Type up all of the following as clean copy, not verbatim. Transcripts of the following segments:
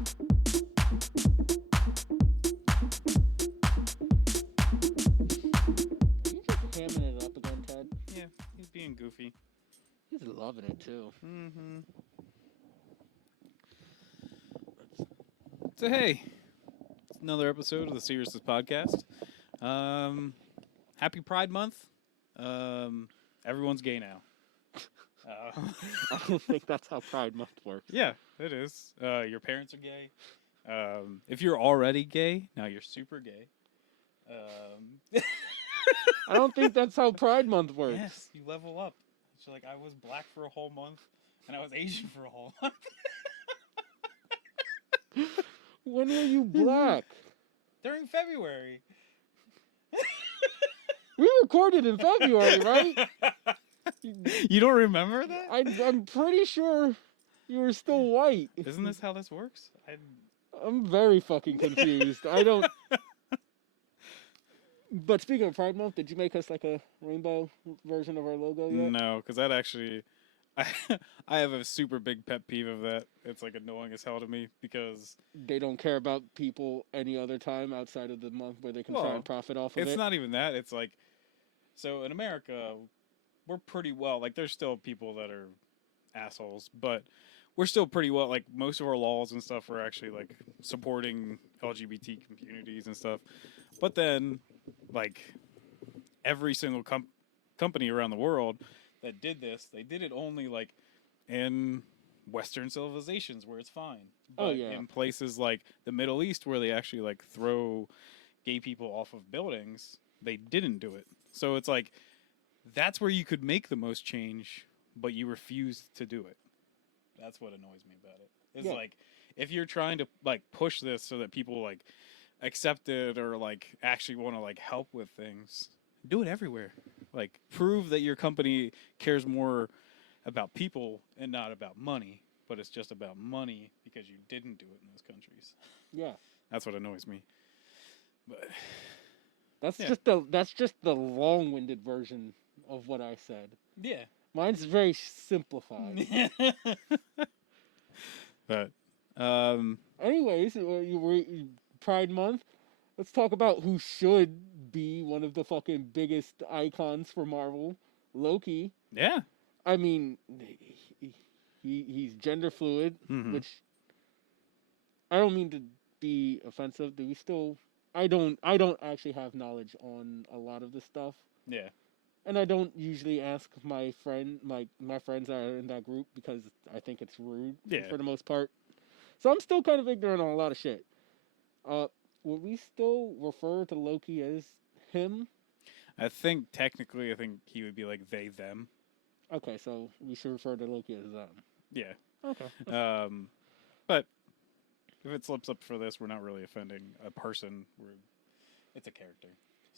You just hamming it up again, Ted. Yeah, he's being goofy. He's loving it too. Mm-hmm. So hey, it's another episode of the Seriousness Podcast. Happy Pride Month. Everyone's gay now. I don't think that's how Pride Month works. Yeah, it is. Your parents are gay. If you're already gay, now you're super gay. I don't think that's how Pride Month works. Yes, you level up. So like, I was black for a whole month, and I was Asian for a whole month. When were you black? During February. We recorded in February, right? You don't remember that? I'm pretty sure you were still white. Isn't this how this works? I'm very fucking confused. I don't. But speaking of Pride Month, did you make us like a rainbow version of our logo yet? No, because that actually, I have a super big pet peeve of that. It's like annoying as hell to me because They don't care about people any other time outside of the month where they can try and profit off of it. it's not even that. It's like, so in America, we're pretty well, like there's still people that are assholes, but we're still pretty well, like most of our laws and stuff are actually like supporting LGBT communities and stuff. But then, like, every single company around the world that did this, they did it only like in Western civilizations where it's fine. But in places like the Middle East where they actually like throw gay people off of buildings, they didn't do it. So it's like that's where you could make the most change, but you refuse to do it. That's what annoys me about it. It's like if you're trying to like push this so that people like accept it or like actually want to like help with things, do it everywhere. Like prove that your company cares more about people and not about money, but it's just about money because you didn't do it in those countries. Yeah. That's what annoys me. But that's just the long-winded version of what I said. yeah. Mine's very simplified. But anyways, Pride Month. Let's talk about who should be one of the fucking biggest icons for Marvel, Loki. yeah. I mean, he's gender fluid, which I don't mean to be offensive. Do we still? I don't actually have knowledge on a lot of this stuff. Yeah. And I don't usually ask my friends that are in that group because I think it's rude for the most part. So I'm still kind of ignorant on a lot of shit. Would we still refer to Loki as him? I think technically, he would be like they, them. Okay, so we should refer to Loki as them. Yeah. Okay. But if it slips up for this, we're not really offending a person. It's a character.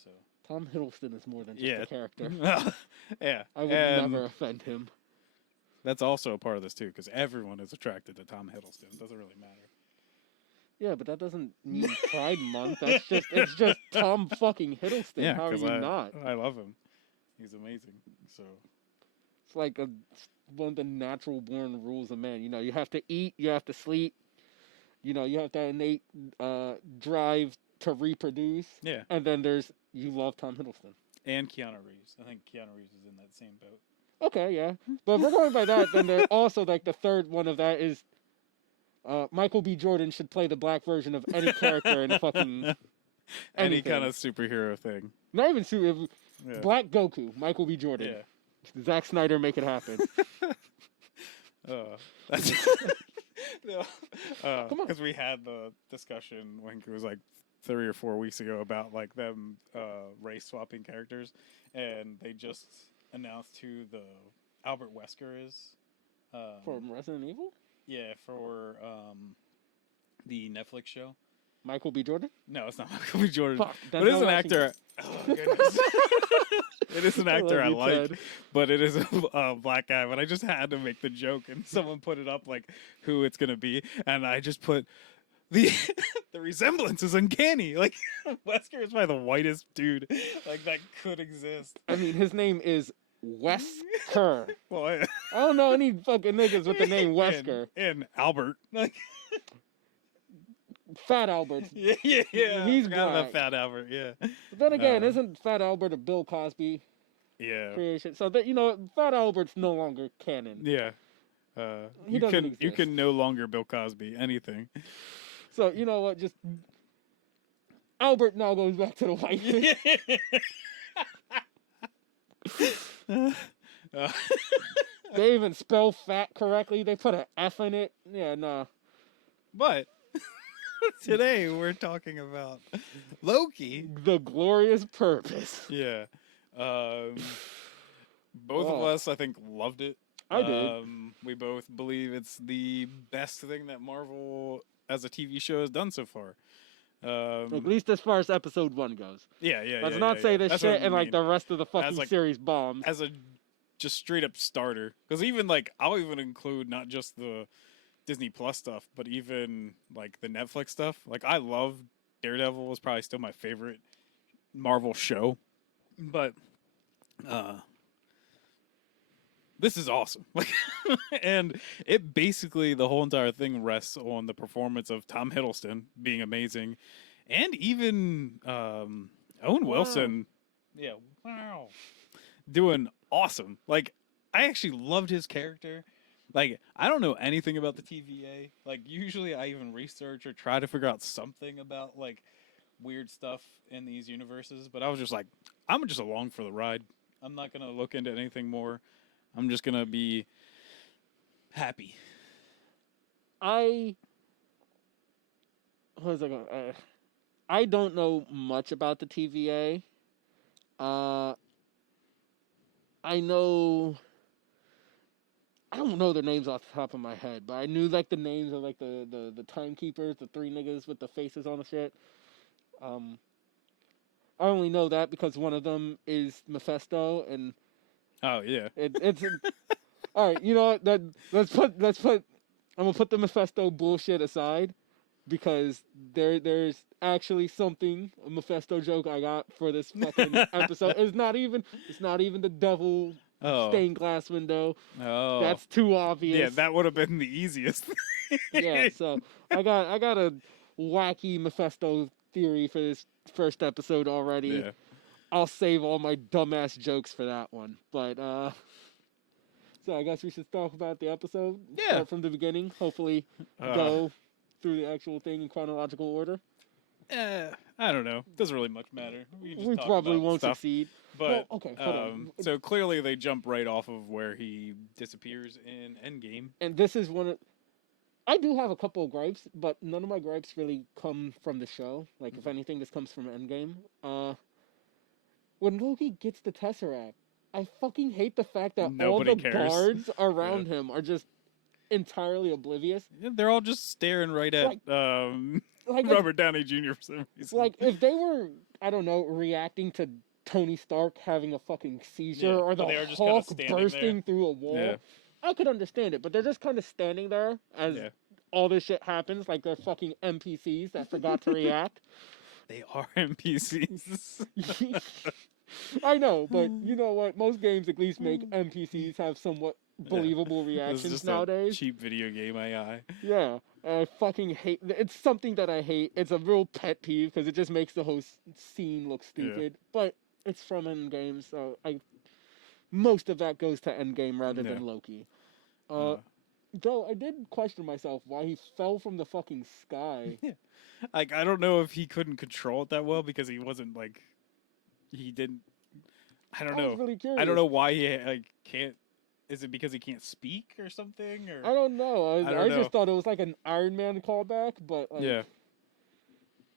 So Tom Hiddleston is more than just a character. Yeah. I would never offend him. That's also a part of this too, because everyone is attracted to Tom Hiddleston. It doesn't really matter. Yeah, but that doesn't mean Pride Month. It's just Tom fucking Hiddleston. Yeah, how are you not? I love him. He's amazing. So it's like one of the natural born rules of man. You know, you have to eat, you have to sleep. You know, you have that innate drive to reproduce. Yeah. And then you love Tom Hiddleston. And Keanu Reeves. I think Keanu Reeves is in that same boat. Okay, yeah. But if we're going by that, then there's also like the third one of that is Michael B. Jordan should play the black version of any character in a fucking any kind of superhero thing. Not even super. Yeah. Black Goku, Michael B. Jordan. Yeah. Zack Snyder, make it happen. That's come on. Because we had the discussion when it was like 3 or 4 weeks ago about like them race swapping characters, and they just announced who the Albert Wesker is from Resident Evil. Yeah, for the Netflix show. Michael B. Jordan? No, it's not Michael B. Jordan. Fuck, but it is an actor. Oh, goodness. It is an actor I like, Ted. But it is a black guy. But I just had to make the joke, and someone put it up like who it's gonna be, and I just put the resemblance is uncanny. Like Wesker is probably the whitest dude like that could exist. I mean, his name is Wesker. Well, I don't know any fucking niggas with the name Wesker. And Albert. Like, Fat Albert. Yeah. He's I forgot black. about Fat Albert. Yeah. But then again, isn't Fat Albert a Bill Cosby creation? So that Fat Albert's no longer canon. Yeah. He doesn't exist. You can no longer Bill Cosby anything. So you know what? Just Albert now goes back to the white thing. They even spell fat correctly. They put an F in it. Yeah, nah. But today we're talking about Loki. The Glorious Purpose. Yeah. Both of us, I think, loved it. I did. We both believe it's the best thing that Marvel as a TV show has done so far. At least as far as episode 1 goes. Yeah. Let's not say this That's shit and like the rest of the fucking like, series bombs. As a just straight up starter. Because even I'll even include not just the Disney Plus stuff, but even like the Netflix stuff. Like I love Daredevil is probably still my favorite Marvel show. But this is awesome. And it basically, the whole entire thing rests on the performance of Tom Hiddleston being amazing. And even Owen Wilson. Yeah. Wow. Doing awesome. Like, I actually loved his character. Like, I don't know anything about the TVA. Like, usually I even research or try to figure out something about, like, weird stuff in these universes. But I was just like, I'm just along for the ride. I'm not going to look into anything more. I'm just going to be happy. I don't know much about the TVA. I don't know their names off the top of my head, but I knew like the names of like the timekeepers, the 3 niggas with the faces on the shit. I only know that because one of them is Mephisto, and oh yeah, it's all right. You know what? Let's put. I'm gonna put the Mephisto bullshit aside because there's actually something, a Mephisto joke I got for this fucking episode. It's not even the devil stained glass window. Oh, that's too obvious. Yeah, that would have been the easiest. Yeah, so I got a wacky Mephisto theory for this first episode already. Yeah. I'll save all my dumbass jokes for that one. But so I guess we should talk about the episode. Yeah. Start from the beginning. Hopefully go through the actual thing in chronological order. I don't know. Doesn't really much matter. We probably won't succeed. But well, okay, hold on. So clearly they jump right off of where he disappears in Endgame. And this is one of... I do have a couple of gripes, but none of my gripes really come from the show. Like, if anything, this comes from Endgame. When Loki gets the Tesseract, I fucking hate the fact that Nobody all the cares. guards around him are just entirely oblivious. Yeah, they're all just staring right at Robert Downey Jr. for some reason. Like, if they were, I don't know, reacting to Tony Stark having a fucking seizure or the Hulk bursting through a wall, I could understand it. But they're just kind of standing there as all this shit happens, like they're fucking NPCs that forgot to react. They are NPCs. I know, but you know what? Most games at least make NPCs have somewhat believable reactions this is just nowadays. A cheap video game AI. Yeah, I fucking hate. It's something that I hate. It's a real pet peeve because it just makes the whole scene look stupid. But it's from Endgame, so most of that goes to Endgame rather than Loki. Though I did question myself why he fell from the fucking sky. Like, I don't know if he couldn't control it that well because he wasn't like. He didn't. I don't know. Was really curious. I don't know why he can't. Is it because he can't speak or something? Or I don't know. I just thought it was like an Iron Man callback, but like,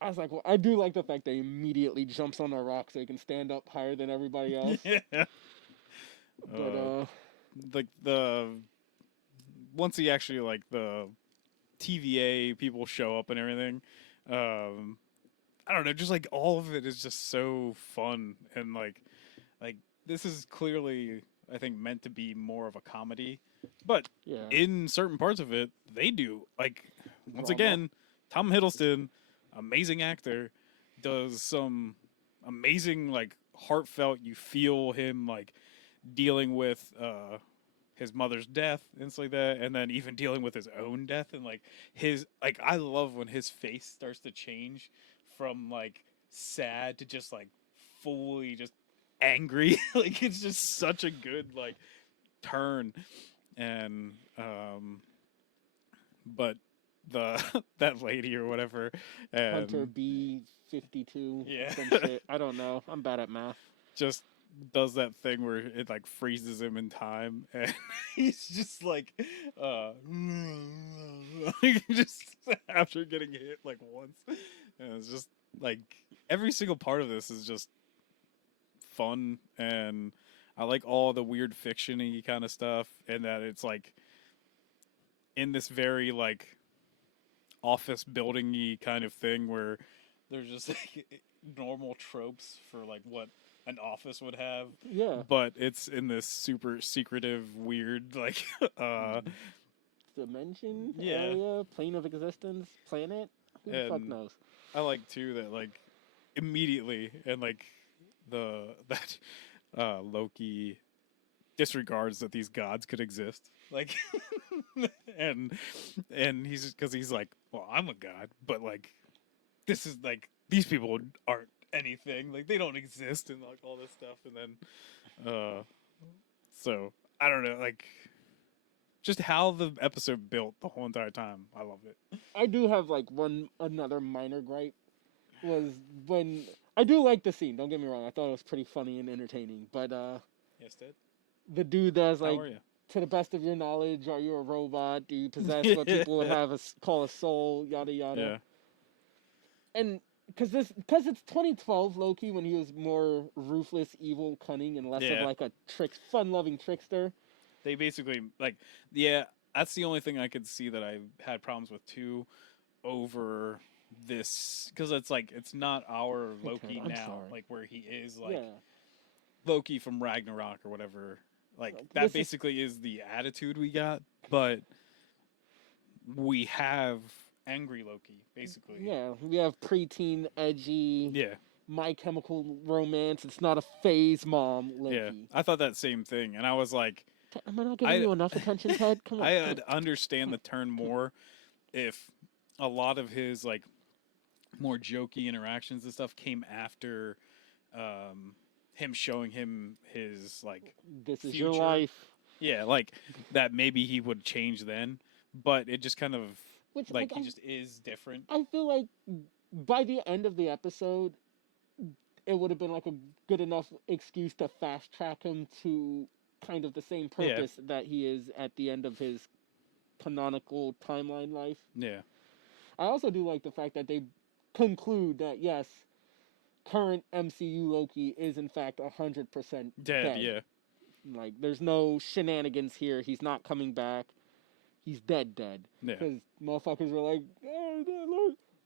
I was like, well, I do like the fact that he immediately jumps on a rock so he can stand up higher than everybody else. But like once he actually like the TVA people show up and everything. I don't know, just like all of it is just so fun and like this is clearly I think meant to be more of a comedy, but in certain parts of it they do like once again Tom Hiddleston, amazing actor, does some amazing like heartfelt. You feel him like dealing with his mother's death and stuff like that, and then even dealing with his own death and like his like I love when his face starts to change from like sad to just like fully just angry. Like it's just such a good like turn. And but the that lady or whatever, Hunter B52, yeah, some shit. I don't know. I'm bad at math. Just does that thing where it like freezes him in time, and he's just like, just after getting hit like once, and it's just like every single part of this is just fun, and I like all the weird fiction-y kind of stuff, and that it's like in this very like office building-y kind of thing where there's just like normal tropes for like what an office would have. Yeah. But it's in this super secretive, weird, like dimension, area, plane of existence, planet. Who the fuck knows? I like too that like immediately and like that Loki disregards that these gods could exist. Like and he's because he's like, well, I'm a god, but like this is like these people aren't anything, like they don't exist and like all this stuff. And then so I don't know, like just how the episode built the whole entire time. I loved it. I do have like another minor gripe was when I do like the scene, don't get me wrong, I thought it was pretty funny and entertaining, but Yes, Dad? The dude that's like, how are you? To the best of your knowledge, are you a robot? Do you possess what people would have call a soul? Yada yada. Yeah. And because it's 2012 Loki, when he was more ruthless, evil, cunning, and less of like a fun-loving trickster. They basically like, that's the only thing I could see that I had problems with too, over this, because it's like it's not our Loki now, like where he is like Loki from Ragnarok or whatever. Like that basically is the attitude we got, but we have angry Loki, basically. Yeah, we have preteen, edgy. Yeah. My Chemical Romance. It's not a phase, mom. Loki. Yeah, I thought that same thing, and I was like, "Am I not giving you enough attention, Ted? Come on." I'd understand the turn more if a lot of his like more jokey interactions and stuff came after him showing him his like this is future. Your life. Yeah, like that maybe he would change then, but it just kind of like he just is different. I feel like by the end of the episode, it would have been like a good enough excuse to fast track him to kind of the same purpose that he is at the end of his canonical timeline life. Yeah. I also do like the fact that they conclude that yes, current MCU Loki is in fact 100% dead. Yeah. Like there's no shenanigans here. He's not coming back. He's dead. Yeah. Because motherfuckers were like, hey,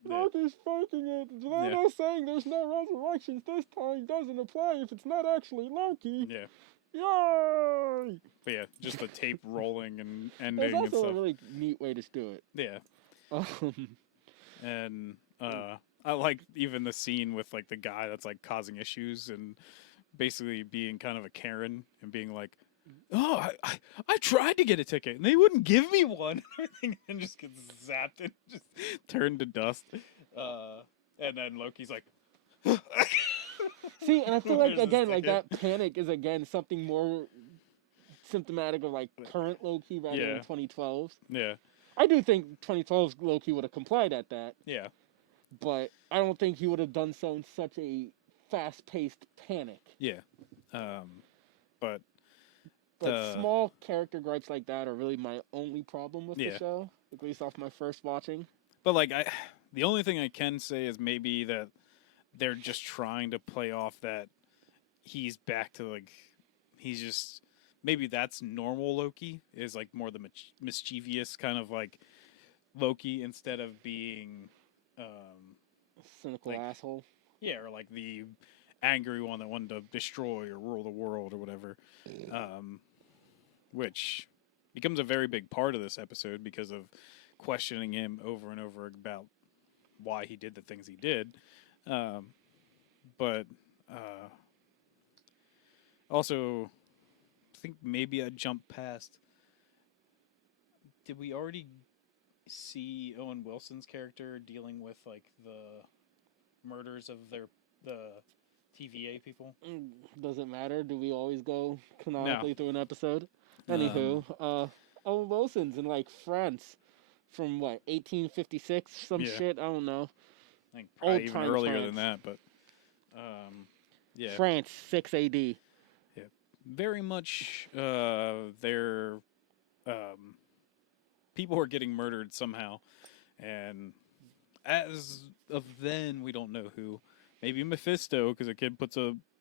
Loki's faking it. They're not saying there's no resurrections this time. Doesn't apply if it's not actually Loki. Yeah. Yay! But yeah, just the tape rolling and ending. That's also a really neat way to do it. Yeah. And I like even the scene with like the guy that's like causing issues and basically being kind of a Karen and being like, oh, I tried to get a ticket and they wouldn't give me one and just gets zapped and just turned to dust. And then Loki's like, see, and I feel like again, like that panic is again something more symptomatic of like current Loki rather than 2012's. Yeah. I do think 2012's Loki would have complied at that. Yeah. But I don't think he would have done so in such a fast-paced panic. Yeah. But small character gripes like that are really my only problem with the show, at least off my first watching. But like the only thing I can say is maybe that they're just trying to play off that he's back to like he's just maybe that's normal Loki is like more the mischievous kind of like Loki instead of being cynical like, asshole. Yeah, or like the angry one that wanted to destroy or rule the world or whatever. Which becomes a very big part of this episode because of questioning him over and over about why he did the things he did. But also think maybe I jumped past. Did we already see Owen Wilson's character dealing with like the murders of the TVA people? Doesn't matter. Do we always go canonically through an episode? Anywho, Owen Wilson's in like France from what 1856, some shit. I don't know. I think probably even earlier than that, but yeah. France, 6 AD. Yeah, very much. Their people are getting murdered somehow, and as of then, we don't know who. Maybe Mephisto, because a kid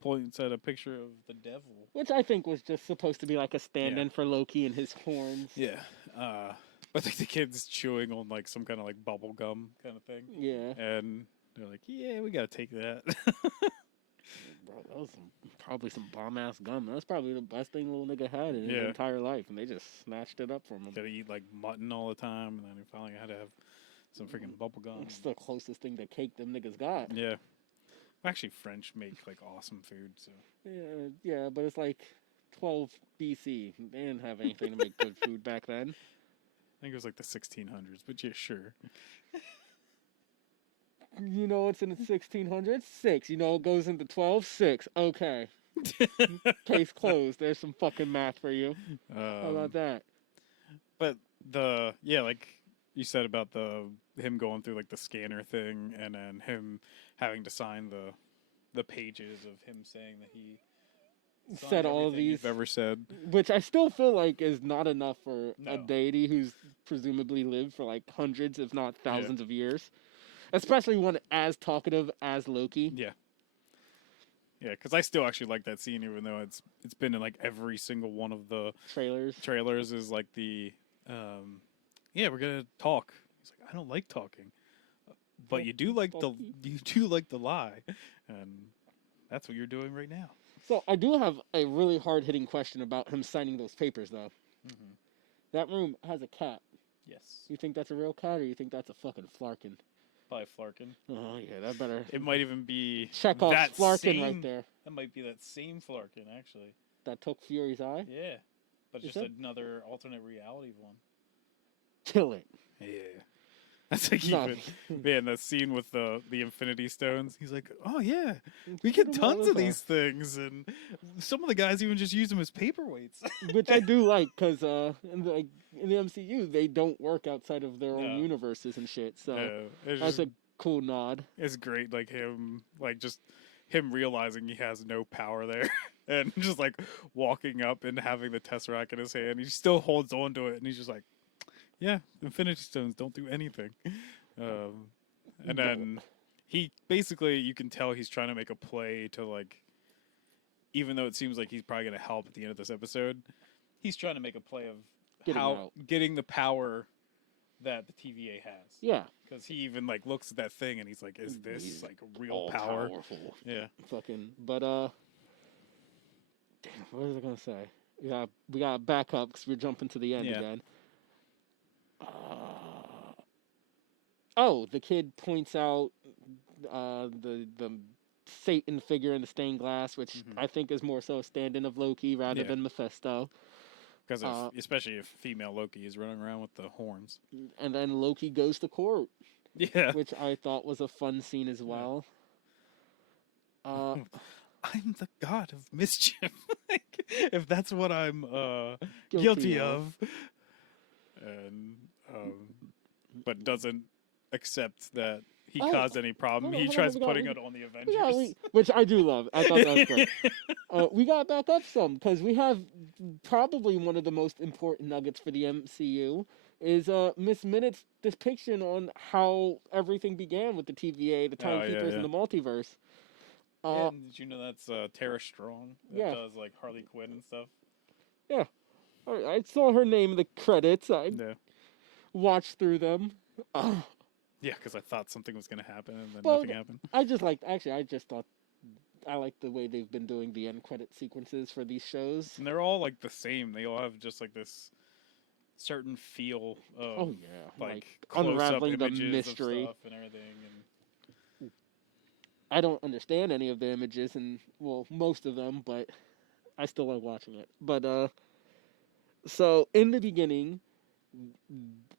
points at a picture of the devil, which I think was just supposed to be like a stand-in for Loki and his horns. Yeah. I think the kid's chewing on like some kind of like bubble gum kind of thing. Yeah. And they're like, "Yeah, we gotta take that." Bro, that was probably some bomb-ass gum. That's probably the best thing little nigga had in his entire life, and they just snatched it up from him. Gotta eat like mutton all the time, and then he finally had to have some freaking bubble gum. It's the closest thing to cake them niggas got. Yeah. Actually, French make like awesome food, so. Yeah, but it's like 12 BC. They didn't have anything to make good food back then. I think it was like the 1600s, but yeah, sure. You know what's in the 1600s? 6. You know it goes into 12? 6. Okay. Case closed. There's some fucking math for you. How about that? But like you said about him going through like the scanner thing, and then him having to sign the pages of him saying that he said all of these you've ever said, which I still feel like is not enough for a deity who's presumably lived for like hundreds, if not thousands of years, especially one as talkative as Loki. Yeah, because I still actually like that scene, even though it's been in like every single one of the trailers is like the we're gonna talk. He's like, I don't like talking, but you do like the lie, and that's what you're doing right now. So I do have a really hard-hitting question about him signing those papers, though. Mm-hmm. That room has a cat. Yes. You think that's a real cat, or you think that's a fucking Flarkin? Probably Flarkin. Oh yeah, that better. It might even be Chekhov's Flarkin right there. That might be that same Flarkin, actually. That took Fury's eye. Yeah, but just another alternate reality one. Kill it. Yeah. That's like man, that scene with the Infinity Stones. He's like, oh yeah, we get tons of these things, and some of the guys even just use them as paperweights. Which I do like, because in the MCU they don't work outside of their own universes and shit. So that's a cool nod. It's great, like him realizing he has no power there, and just like walking up and having the Tesseract in his hand. He still holds on to it, and he's just like, yeah, Infinity Stones don't do anything. And then he basically, you can tell he's trying to make a play to like, even though it seems like he's probably going to help at the end of this episode, he's trying to make a play of getting the power that the TVA has. Yeah. Because he even like looks at that thing and he's like, is this like real power? Powerful. Yeah. Fucking, but damn, what was I going to say? We got to back up because we're jumping to the end again. The kid points out the Satan figure in the stained glass, which I think is more so a stand-in of Loki rather than Mephisto. Because especially if female Loki is running around with the horns. And then Loki goes to court. Yeah. Which I thought was a fun scene as well. I'm the god of mischief. If that's what I'm guilty of. And but doesn't accept that he caused any problem. He tries putting it on the Avengers. Which I do love. I thought that was great. We got to back up some, because we have probably one of the most important nuggets for the MCU is Miss Minute's depiction on how everything began with the TVA, the Timekeepers, and the multiverse. Did you know that's Tara Strong that does like Harley Quinn and stuff? Yeah. I saw her name in the credits. I watched through them. Yeah, because I thought something was going to happen, and then nothing happened. I just thought I like the way they've been doing the end credit sequences for these shows. And they're all like the same. They all have just like this certain feel of like unraveling the mystery of stuff and everything. And I don't understand any of the images, and most of them, but I still like watching it. But so in the beginning,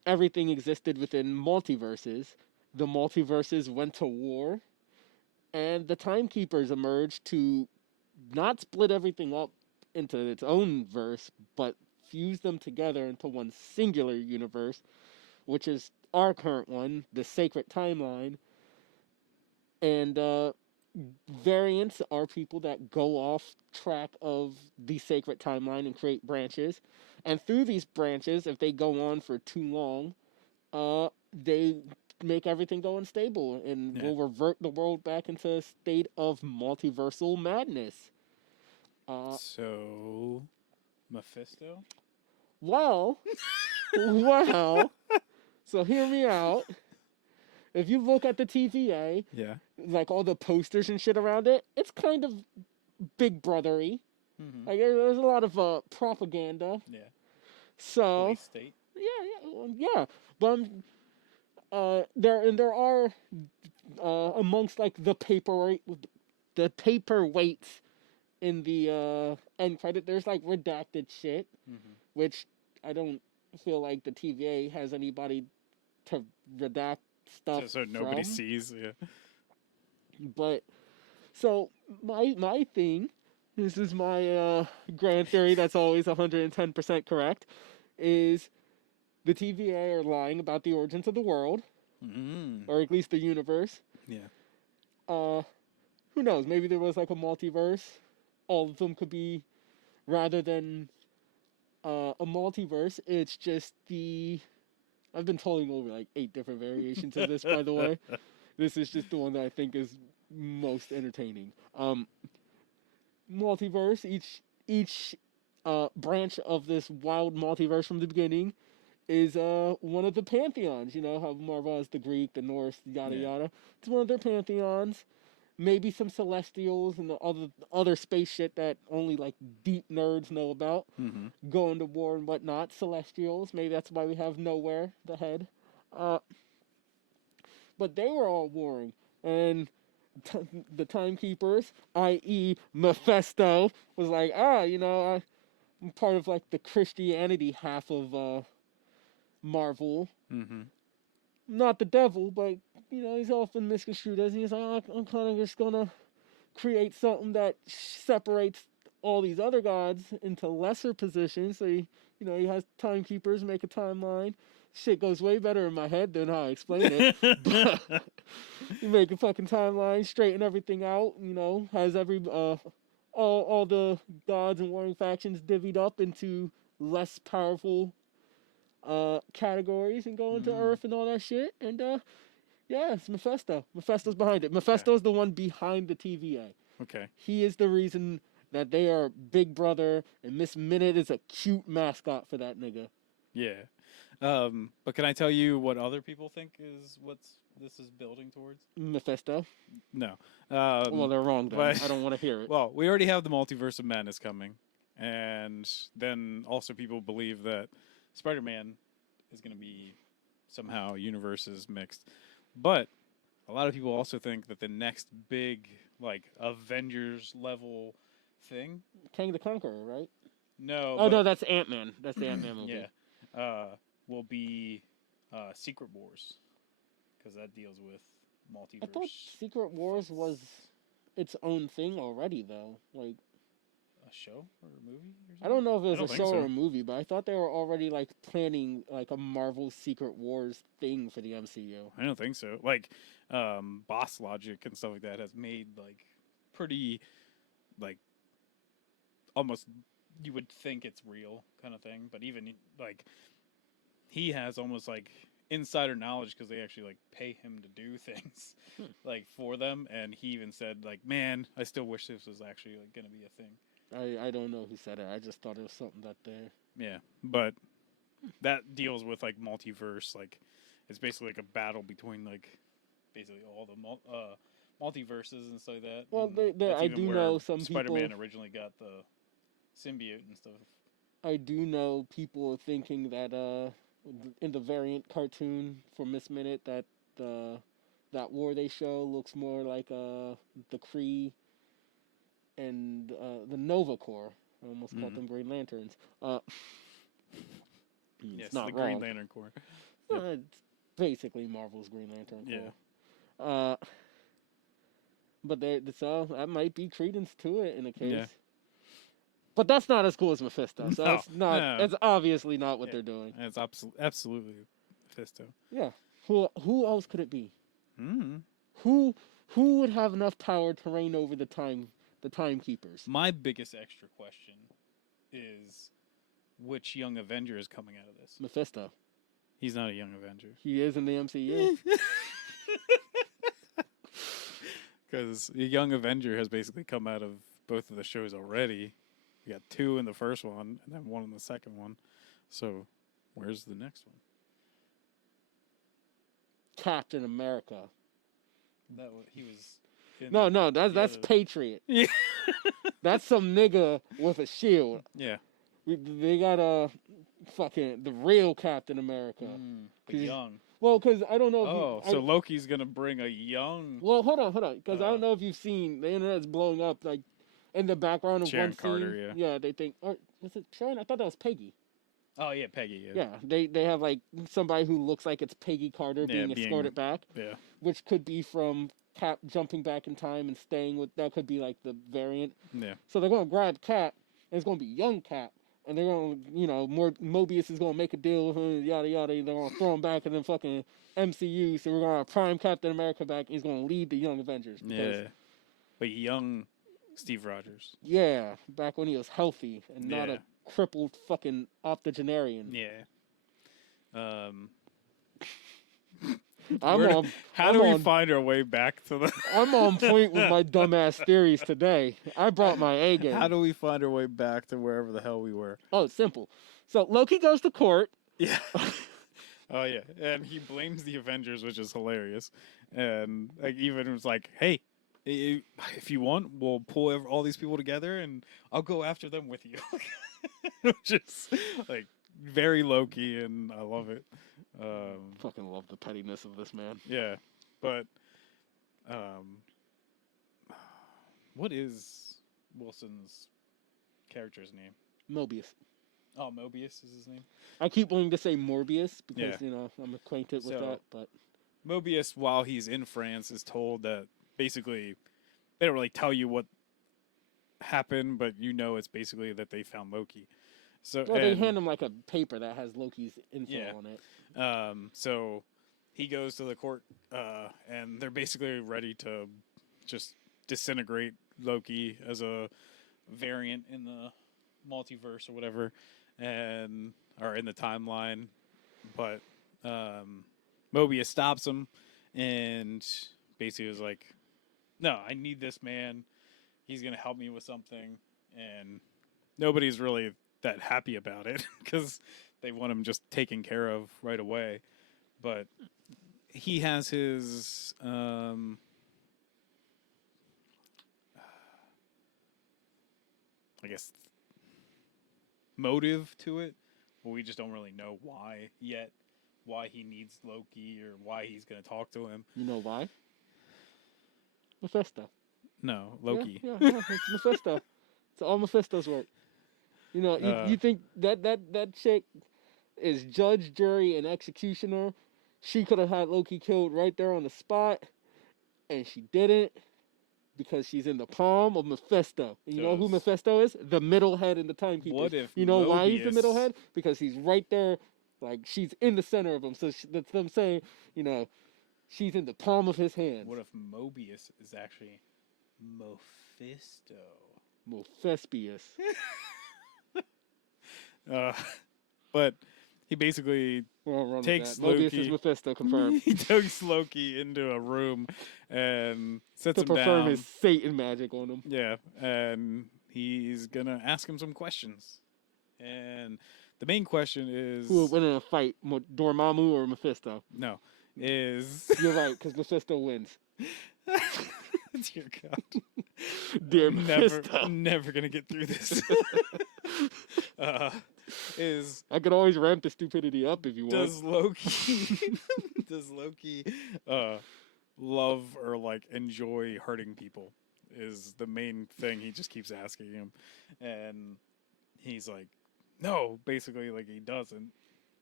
everything existed within multiverses. The multiverses went to war, and the timekeepers emerged to not split everything up into its own verse, but fuse them together into one singular universe, which is our current one, the sacred timeline. And variants are people that go off track of the sacred timeline and create branches. And through these branches, if they go on for too long, they make everything go unstable and will revert the world back into a state of multiversal madness. So, Mephisto? Well, well, so hear me out. If you look at the TVA, like all the posters and shit around it, it's kind of Big Brothery. Mm-hmm. Like there's a lot of propaganda. Yeah. So. Police state. Yeah. But there are amongst like the paperweights in the end credit. There's like redacted shit, which I don't feel like the TVA has anybody to redact stuff so nobody sees. Yeah. But so my thing, this is my grand theory that's always 110% correct, is the TVA are lying about the origins of the world, or at least the universe. Yeah. Who knows? Maybe there was like a multiverse. All of them could be, rather than a multiverse. It's just the. I've been telling over like 8 different variations of this, by the way. This is just the one that I think is most entertaining. Multiverse. Each branch of this wild multiverse from the beginning is one of the pantheons. You know how Marvel has the Greek, the Norse, yada yada. It's one of their pantheons. Maybe some Celestials and the other space shit that only like deep nerds know about. Going to war and whatnot. Celestials. Maybe that's why we have Nowhere, the head. But they were all warring. And the Timekeepers, i.e. Mephisto, was like, I'm part of like the Christianity half of Marvel. Not the devil, but he's often misconstrued as he's like, I'm kind of just gonna create something that separates all these other gods into lesser positions. So he has timekeepers make a timeline. Shit goes way better in my head than how I explain it. But you make a fucking timeline, straighten everything out. Has every all the gods and warring factions divvied up into less powerful categories and go into Earth and all that shit. And it's Mephisto. Mephisto's behind it. Mephisto's the one behind the TVA. Okay. He is the reason that they are Big Brother, and Miss Minute is a cute mascot for that nigga. Yeah. But can I tell you what other people think is this is building towards? Mephisto? No. Well, they're wrong then. But, I don't want to hear it. Well, we already have the Multiverse of Madness coming. And then also people believe that Spider-Man is going to be somehow universes mixed. But a lot of people also think that the next big, like, Avengers level thing... Kang the Conqueror, right? No. Oh, no, that's Ant-Man. That's the Ant-Man movie. Yeah. Will be Secret Wars. Because that deals with multiverse. I thought Secret Wars was its own thing already, though. Like... A show or a movie? Or I don't know if it was a show or a movie, but I thought they were already like planning like a Marvel Secret Wars thing for the MCU. I don't think so. Like, Boss Logic and stuff like that has made like pretty, like, almost you would think it's real kind of thing. But even like, he has almost like insider knowledge because they actually like pay him to do things like for them. And he even said like, "Man, I still wish this was actually like going to be a thing." I don't know who said it. I just thought it was something that they... Yeah, but that deals with, like, multiverse. Like, it's basically like a battle between, like, basically all the multiverses and stuff like that. Well, I do know some Spider-Man originally got the symbiote and stuff. I do know people thinking that in the variant cartoon for Miss Minute that that war they show looks more like the Kree and the Nova Corps. I almost called them Green Lanterns. Yes, it's not the wrong. Green Lantern Corps. Yep. It's basically Marvel's Green Lantern Corps. Yeah. But so that might be credence to it in a case. Yeah. But that's not as cool as Mephisto. So it's not. No. It's obviously not what they're doing. It's absolutely Mephisto. Yeah. Who else could it be? Mm-hmm. Who would have enough power to reign over the timekeepers? My biggest extra question is, which young Avenger is coming out of this? Mephisto. He's not a young Avenger. He is in the MCU. Because the young Avenger has basically come out of both of the shows already. We got 2 in the first one, and then 1 in the second one. So, where's the next one? Captain America. He was. No, that's Patriot. Yeah. That's some nigga with a shield. Yeah. They got the real Captain America. But young. Well, because I don't know. So Loki's gonna bring a young. Well, hold on, because I don't know if you've seen the internet's blowing up like in the background of Sharon one Carter, scene. yeah. Yeah, they think. Or was it Sharon? I thought that was Peggy. Oh yeah, Peggy. Yeah, they have like somebody who looks like it's Peggy Carter being escorted back. Yeah. Which could be from Cap jumping back in time and staying with. That could be like the variant. Yeah. So they're gonna grab Cap, and it's gonna be young Cap. And they're gonna, Mobius is gonna make a deal with him, yada yada. They're gonna throw him back in the fucking MCU. So we're gonna have Prime Captain America back. And he's gonna lead the Young Avengers. Yeah, but young Steve Rogers. Yeah, back when he was healthy and not a crippled fucking octogenarian. Yeah. How do we find our way back to the? I'm on point with my dumbass theories today. I brought my A game. How do we find our way back to wherever the hell we were? Oh, it's simple. So Loki goes to court. Yeah. Oh yeah, and he blames the Avengers, which is hilarious. And like even was like, "Hey, if you want, we'll pull all these people together, and I'll go after them with you." Which is like very Loki, and I love it. Fucking love the pettiness of this man. Yeah, but what is Wilson's character's name? Mobius. Oh, Mobius is his name? I keep wanting to say Morbius because, I'm acquainted with that. But Mobius, while he's in France, is told that basically they don't really tell you what happened, but it's basically that they found Loki. So they hand him like a paper that has Loki's info on it. So he goes to the court, and they're basically ready to just disintegrate Loki as a variant in the multiverse or whatever, or in the timeline. But Mobius stops him and basically was like, "No, I need this man. He's gonna help me with something." And nobody's really that happy about it because they want him just taken care of right away. But he has his I guess motive to it, but we just don't really know why yet. Why he needs Loki or why he's going to talk to him. You know why? Mephisto. No, Loki. Yeah, it's Mephisto. It's all Mephisto's work. You think that chick is judge, jury, and executioner? She could have had Loki killed right there on the spot, and she didn't because she's in the palm of Mephisto. And you know who Mephisto is? The middle head in the timekeepers. What if why he's the middle head? Because he's right there, like she's in the center of him. So that's them saying, she's in the palm of his hand. What if Mobius is actually Mephisto? Mephispius. But he basically takes Loki. Mobius is Mephisto, confirmed. He takes Loki into a room and sets him down. To perform his Satan magic on him. Yeah, and he's gonna ask him some questions. And the main question is... Who would win in a fight, Dormammu or Mephisto? No, is... You're right, because Mephisto wins. Dear God. Dear Mephisto. I'm never gonna get through this. I could always ramp the stupidity up if you want. Does Loki love or like enjoy hurting people? Is the main thing he just keeps asking him. And he's like, no, basically, like, he doesn't.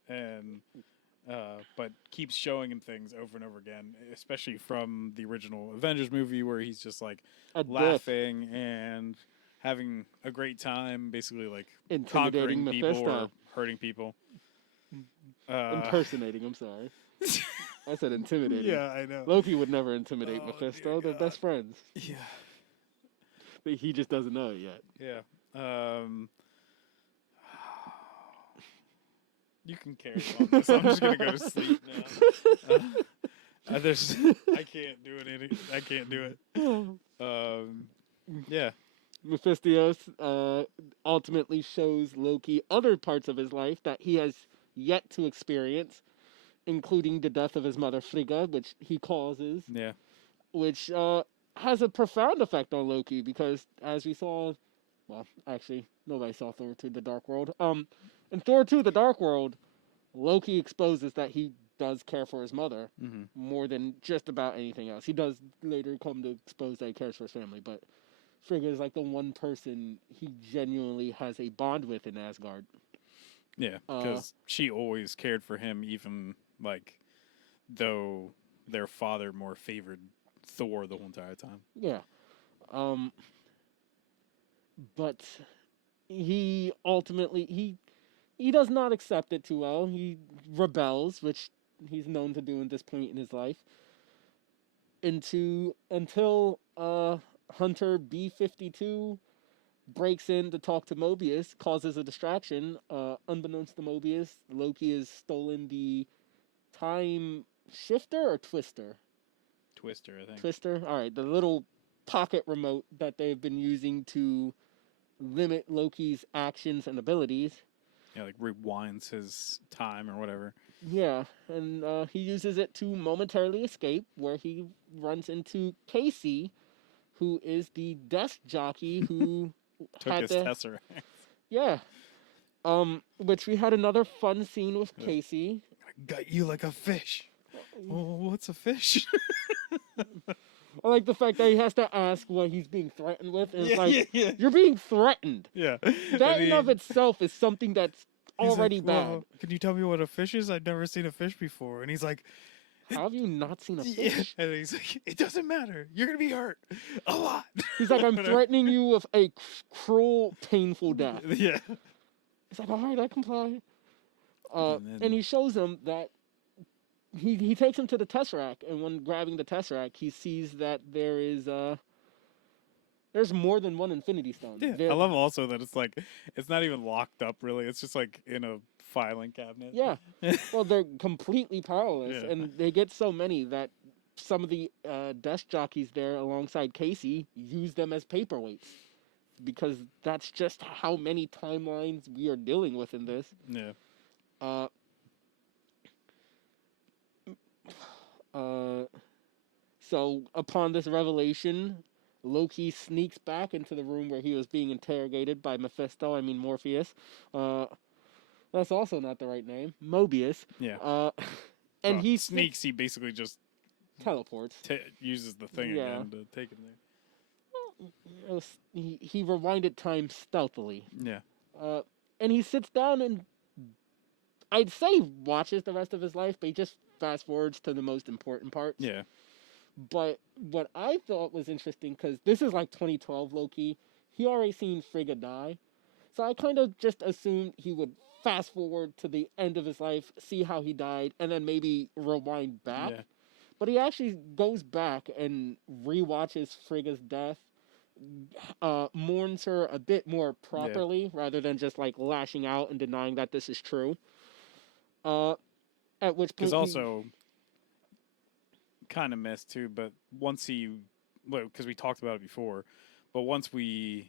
And, but keeps showing him things over and over again, especially from the original Avengers movie where he's just, like, laughing and having a great time, basically, like, conquering people or hurting people. Impersonating, I'm sorry. I said intimidating. Yeah, I know. Loki would never intimidate Mephisto. They're best friends. Yeah. But he just doesn't know it yet. Yeah. You can carry on this. I'm just going to go to sleep now. I can't do it. I can't do it. Yeah. Mephisto ultimately shows Loki other parts of his life that he has yet to experience, including the death of his mother Frigga, which he causes. Yeah. Which has a profound effect on Loki because, as we saw, well, actually, nobody saw Thor 2: The Dark World. In Thor 2: The Dark World, Loki exposes that he does care for his mother more than just about anything else. He does later come to expose that he cares for his family, but Frigga is like the one person he genuinely has a bond with in Asgard. Yeah, because she always cared for him, even, like, though their father more favored Thor the whole entire time. Yeah. But he ultimately, he does not accept it too well. He rebels, which he's known to do at this point in his life, until Hunter B-52 breaks in to talk to Mobius, causes a distraction. Unbeknownst to Mobius, Loki has stolen the time shifter or twister? Twister, I think. Twister? Alright, the little pocket remote that they've been using to limit Loki's actions and abilities. Yeah, like rewinds his time or whatever. Yeah, and he uses it to momentarily escape, where he runs into Casey, who is the desk jockey who took his Tesseract. Yeah. Which we had another fun scene with Casey. I got you like a fish. Oh, what's a fish? I like the fact that he has to ask what he's being threatened with. And it's you're being threatened. Yeah. That in of itself is something that's already bad. Well, can you tell me what a fish is? I've never seen a fish before. And he's like, how have you not seen a fish? Yeah. And he's like, it doesn't matter. You're going to be hurt a lot. He's like, I'm threatening you with a cruel, painful death. Yeah. He's like, all right, I comply. And he shows him that he takes him to the Tesseract, and when grabbing the Tesseract, he sees that there's more than one Infinity Stone. Yeah, I love also that it's like, it's not even locked up, really. It's just like in a filing cabinet. Yeah. Well, they're completely powerless, and they get so many that some of the desk jockeys there alongside Casey use them as paperweights, because that's just how many timelines we are dealing with in this. Yeah. So upon this revelation, Loki sneaks back into the room where he was being interrogated by Morpheus. That's also not the right name. Mobius. Yeah. And he sneaks. He basically just teleports. Uses the thing again to take him there. He rewinded time stealthily. Yeah. And he sits down and I'd say watches the rest of his life, but he just fast forwards to the most important parts. Yeah. But what I thought was interesting, because this is like 2012 Loki, he already seen Frigga die. So I kind of just assumed he would fast forward to the end of his life, see how he died, and then maybe rewind back. Yeah. But he actually goes back and rewatches Frigga's death, mourns her a bit more properly, rather than just like lashing out and denying that this is true. At which point, because also kind of missed too. But once because we talked about it before, but once he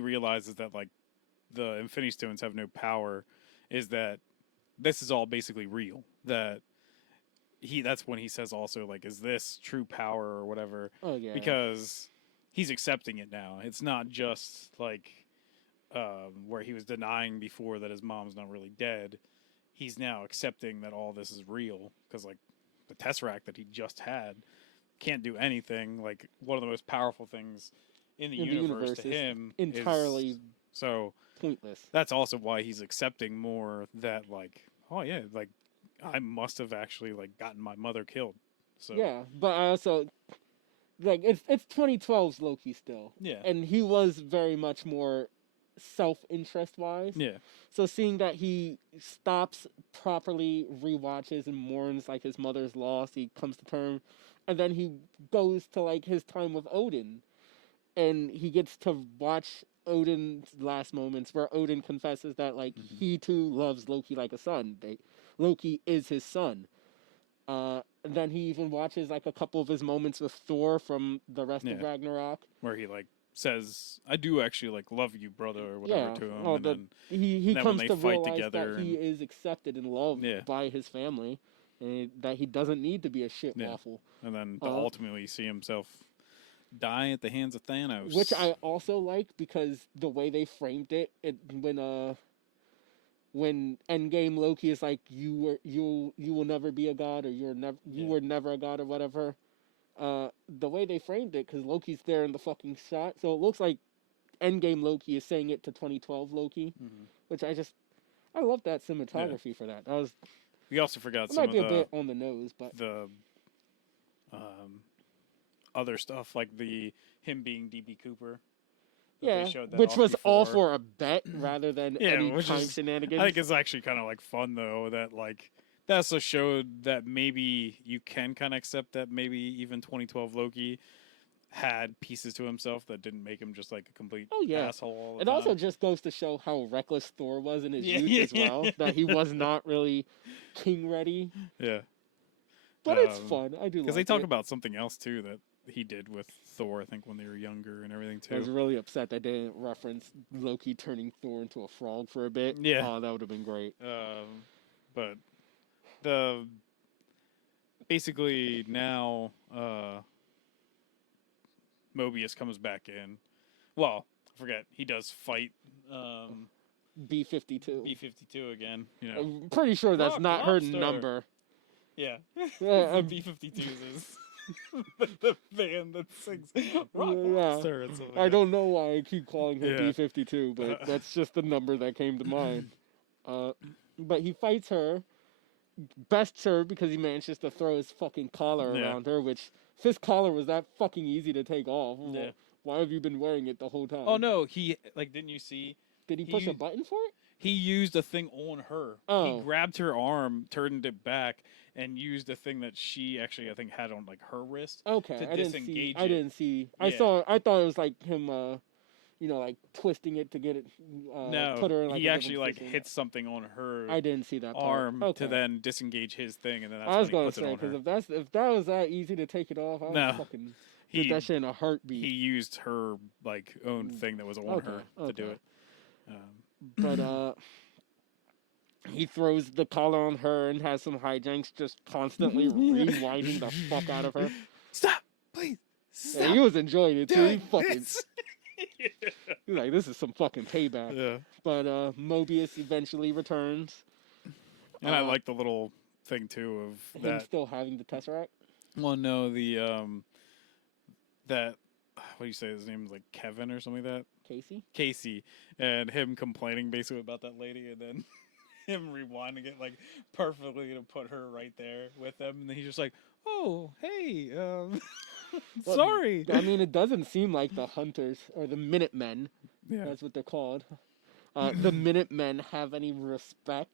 realizes that like the Infinity Stones have no power, is that this is all basically real. That's when he says also like, is this true power or whatever? Oh yeah. Because he's accepting it now. It's not just like where he was denying before that his mom's not really dead. He's now accepting that all this is real, because like the Tesseract that he just had can't do anything. Like one of the most powerful things in the universe to him entirely So pointless. That's also why he's accepting more that, like, oh yeah, like I must have actually like gotten my mother killed. So yeah, but I also like it's 2012's Loki still. Yeah. And he was very much more self-interest wise. Yeah. So seeing that he stops, properly rewatches and mourns like his mother's loss, he comes to terms, and then he goes to like his time with Odin, and he gets to watch Odin's last moments where Odin confesses that like he too loves Loki like a son. Loki is his son. And then he even watches like a couple of his moments with Thor from the rest of Ragnarok, where he like says, "I do actually like love you, brother," or whatever to him. Oh, and then he then comes when to they fight realize together that he is accepted and loved by his family, and that he doesn't need to be a shit waffle. And then to ultimately see himself die at the hands of Thanos, which I also like because the way they framed it, when Endgame Loki is like you will never be a god, or you were never a god or whatever. The way they framed it, because Loki's there in the fucking shot, so it looks like Endgame Loki is saying it to 2012 Loki, which I love that cinematography for that. That was. We also forgot some might be a bit on the nose, but the other stuff like him being DB Cooper. Yeah, which was all for a bet rather than any time shenanigans. I think it's actually kind of like fun though that like that also showed that maybe you can kind of accept that maybe even 2012 Loki had pieces to himself that didn't make him just like a complete asshole all the time. It also just goes to show how reckless Thor was in his youth as well, that he was not really king ready. Yeah. But it's fun. I do like it. Because they talk about something else too that he did with Thor, I think, when they were younger and everything too. I was really upset that they didn't reference Loki turning Thor into a frog for a bit. Yeah. Oh, that would have been great. But basically now Mobius comes back in. Well, I forget, he does fight B-52. B-52 again. You know. I'm pretty sure that's not her number. Yeah. B-52s is the band that sings Rock Lobster. I don't know why I keep calling her B-52, but that's just the number that came to mind. But he fights her, bests her because he manages to throw his fucking collar around her, which if his collar was that fucking easy to take off, why have you been wearing it the whole time? Oh no, didn't you see? Did he push a button for it? He used a thing on her. Oh. He grabbed her arm, turned it back, and used a thing that she actually, I think, had on like her wrist. Okay, to disengage it. I didn't see. Yeah. I thought it was like him, like twisting it to get it. No, put her in, like, he actually like hits something on her. I didn't see that part. Arm to then disengage his thing, and then that's I was when he gonna puts say, it on her. because if that was that easy to take it off, I would fucking did that shit in a heartbeat. He used her like own thing that was on her to do it. But he throws the collar on her and has some hijinks, just constantly rewinding the fuck out of her. Stop, please. Stop. Yeah, he was enjoying it too. He fucking. He's like, this is some fucking payback. Yeah. But Mobius eventually returns. And I like the little thing too of him that still having the Tesseract. Well, no, the that what do you say his name is, like Kevin or something like that? Casey, and him complaining basically about that lady, and then him rewinding it like perfectly to put her right there with them, and then he's just like, "Oh, hey, sorry." I mean, it doesn't seem like the Hunters or the Minutemen. Yeah. That's what they're called. The Minutemen have any respect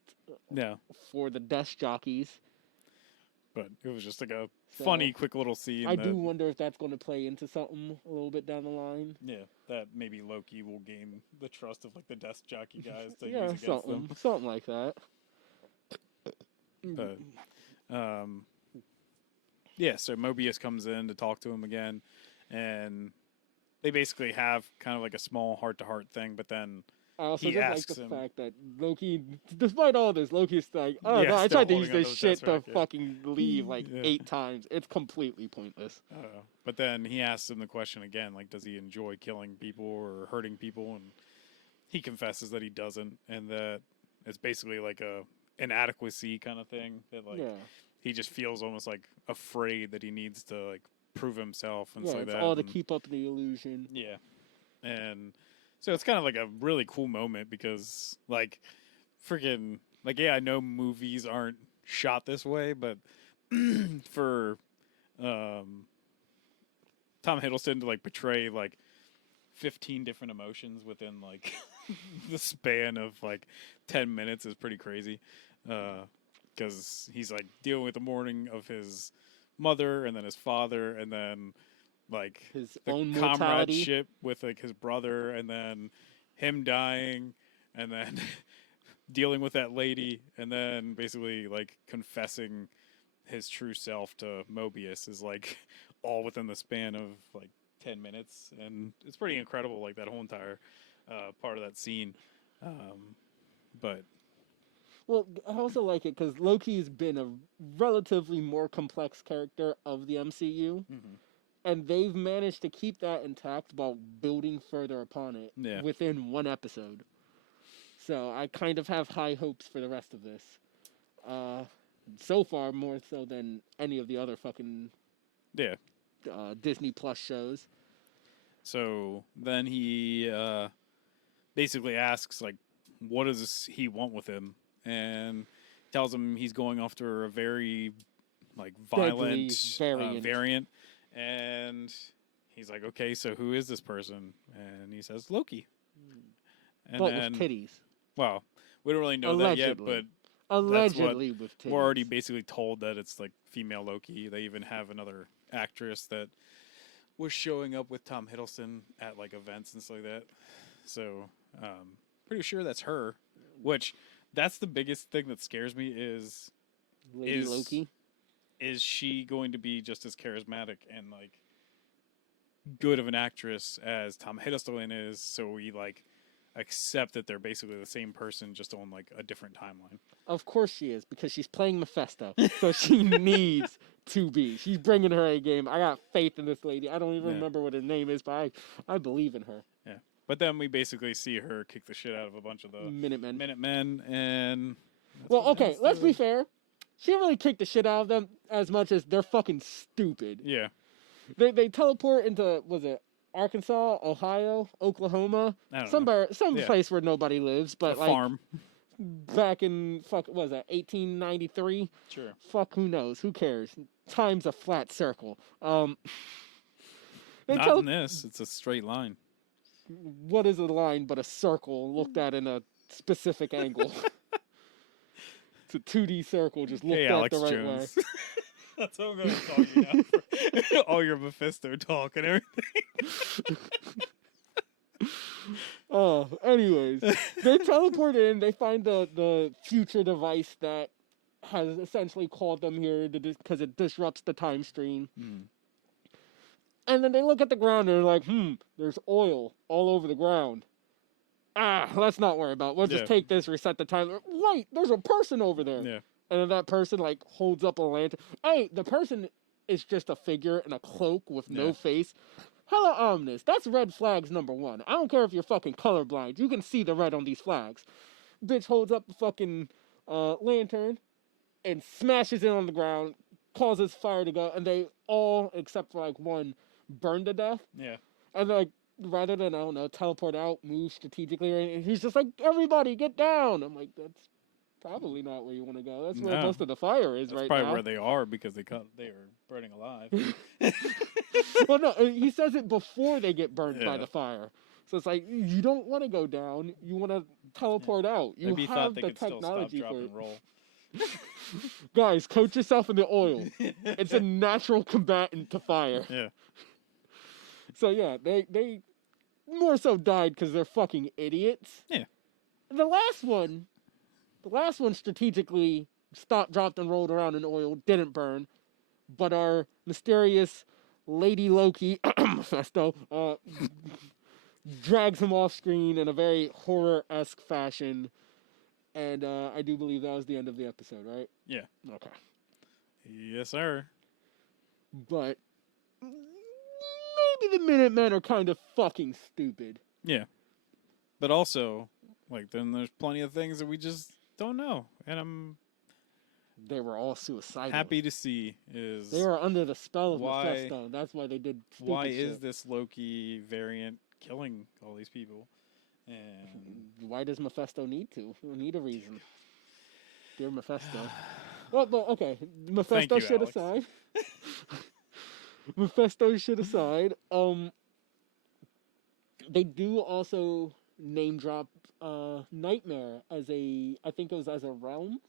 for the desk jockeys. But it was just like a funny, quick little scene. I do wonder if that's going to play into something a little bit down the line. Yeah, that maybe Loki will gain the trust of like the desk jockey guys to use against them. Something like that. But, so Mobius comes in to talk to him again, and they basically have kind of like a small heart-to-heart thing, but then I also he just asks like the him, fact that Loki, despite all this, Loki's like, oh no, I tried to use this shit to fucking leave like 8 times. It's completely pointless. But then he asks him the question again, like, does he enjoy killing people or hurting people? And he confesses that he doesn't, and that it's basically like a inadequacy kind of thing. That like he just feels almost like afraid that he needs to like prove himself and stuff like that. All to keep up the illusion. Yeah, and So it's kind of like a really cool moment because, like, freaking, like, yeah, I know movies aren't shot this way, but for Tom Hiddleston to like portray like 15 different emotions within like the span of like 10 minutes is pretty crazy. Because he's like dealing with the mourning of his mother and then his father and then like his the own comradeship with like his brother and then him dying and then dealing with that lady and then basically like confessing his true self to Mobius is like all within the span of like 10 minutes, and it's pretty incredible, like that whole entire part of that scene. But well, I also like it because Loki's been a relatively more complex character of the MCU, and they've managed to keep that intact while building further upon it within one episode. So I kind of have high hopes for the rest of this. So far, more so than any of the other fucking Disney Plus shows. So then he basically asks, like, what does he want with him? And tells him he's going after a very, like, violent variant. And he's like, okay, so who is this person? And he says, Loki. And but with titties. Well, we don't really know that yet, but allegedly with titties. We're already basically told that it's, like, female Loki. They even have another actress that was showing up with Tom Hiddleston at like events and stuff like that. So, pretty sure that's her. Which that's the biggest thing that scares me is Loki. Is she going to be just as charismatic and like good of an actress as Tom Hiddleston is? So we like accept that they're basically the same person, just on like a different timeline. Of course she is, because she's playing Mephisto, so she needs to be. She's bringing her A game. I got faith in this lady. I don't even remember what her name is, but I believe in her. Yeah, but then we basically see her kick the shit out of a bunch of the Minutemen, and well, okay, let's be fair. She didn't really kick the shit out of them as much as they're fucking stupid. Yeah, they teleport into, was it Arkansas, Ohio, Oklahoma, some place where nobody lives, but like farm. Back in, what was that, 1893? Sure. Fuck, who knows? Who cares? Time's a flat circle. Not in this. It's a straight line. What is a line but a circle looked at in a specific angle? It's a 2D circle just looked at Alex the right Jones. way. That's what I'm going to talk about for all your Mephisto talk and everything. Anyways, they teleport in. They find the future device that has essentially called them here because it disrupts the time stream. And then they look at the ground and they're like, there's oil all over the ground. Let's not worry about it. We'll just take this, reset the time. Wait, there's a person over there. Yeah. And then that person like holds up a lantern. Hey, the person is just a figure in a cloak with no face. Hella ominous. That's red flags number one. I don't care if you're fucking colorblind. You can see the red on these flags. Bitch holds up the fucking lantern and smashes it on the ground, causes fire to go, and they all, except for like one, burn to death. Yeah. And like, rather than, I don't know, teleport out, move strategically, and he's just like, everybody get down. I'm like, that's probably not where you want to go. That's where most of the fire is. That's right now. That's probably where they are, because they are burning alive. Well, no, he says it before they get burned by the fire. So it's like, you don't want to go down. You want to teleport out. You Maybe have they the could technology still stop, for drop, it. and roll. Guys, coat yourself in the oil. It's a natural combatant to fire. Yeah. So yeah, they more so died because they're fucking idiots. Yeah. The last one strategically stopped, dropped, and rolled around in oil, didn't burn, but our mysterious Lady Loki, Mephisto, drags him off screen in a very horror-esque fashion, and I do believe that was the end of the episode, right? Yeah. Okay. Yes, sir. But maybe the Minutemen are kind of fucking stupid. Yeah. But also, like, then there's plenty of things that we just don't know, and they were all suicidal. Happy to see is they were under the spell of Mephisto. That's why they did stupid Why shit. is this Loki variant killing all these people? And why does Mephisto need to? We need a reason. Dear Mephisto. Well, okay. Mephisto you, shit Alex. aside. Mephisto shit aside. They do also name drop Nightmare as I think it was as a realm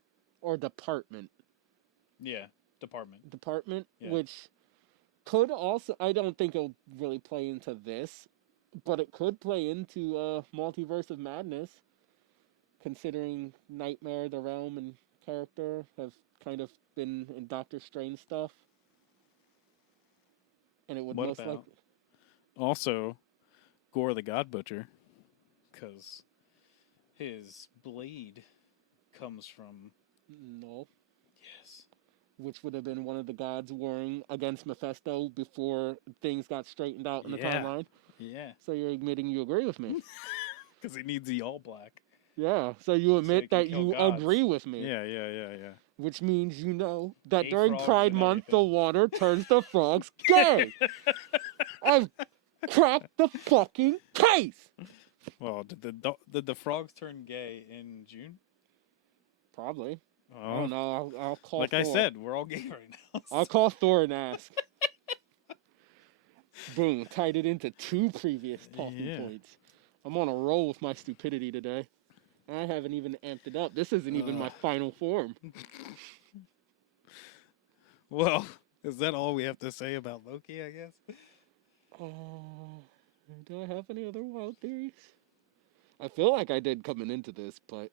or department. Yeah, department. Yeah. Which could also, I don't think it'll really play into this, but it could play into Multiverse of Madness, considering Nightmare, the realm, and character have kind of been in Doctor Strange stuff. And it would what most about likely... Also, Gore the God Butcher, because his blade comes from... No. Yes. Which would have been one of the gods warring against Mephisto before things got straightened out in the timeline. Yeah. So you're admitting you agree with me. Because he needs the all black. Yeah, so you admit that you agree with me. Yeah. Which means you know that Gay during Pride Month, the everything. water turns the frogs gay. I've cracked the fucking case. Well, did the frogs turn gay in June? Probably. Oh. I don't know. I'll call like Thor. I said, we're all gay right now. So. I'll call Thor and ask. Boom, tied it into 2 previous talking points. I'm on a roll with my stupidity today. I haven't even amped it up. This isn't even my final form. Well, is that all we have to say about Loki, I guess? Do I have any other wild theories? I feel like I did coming into this, but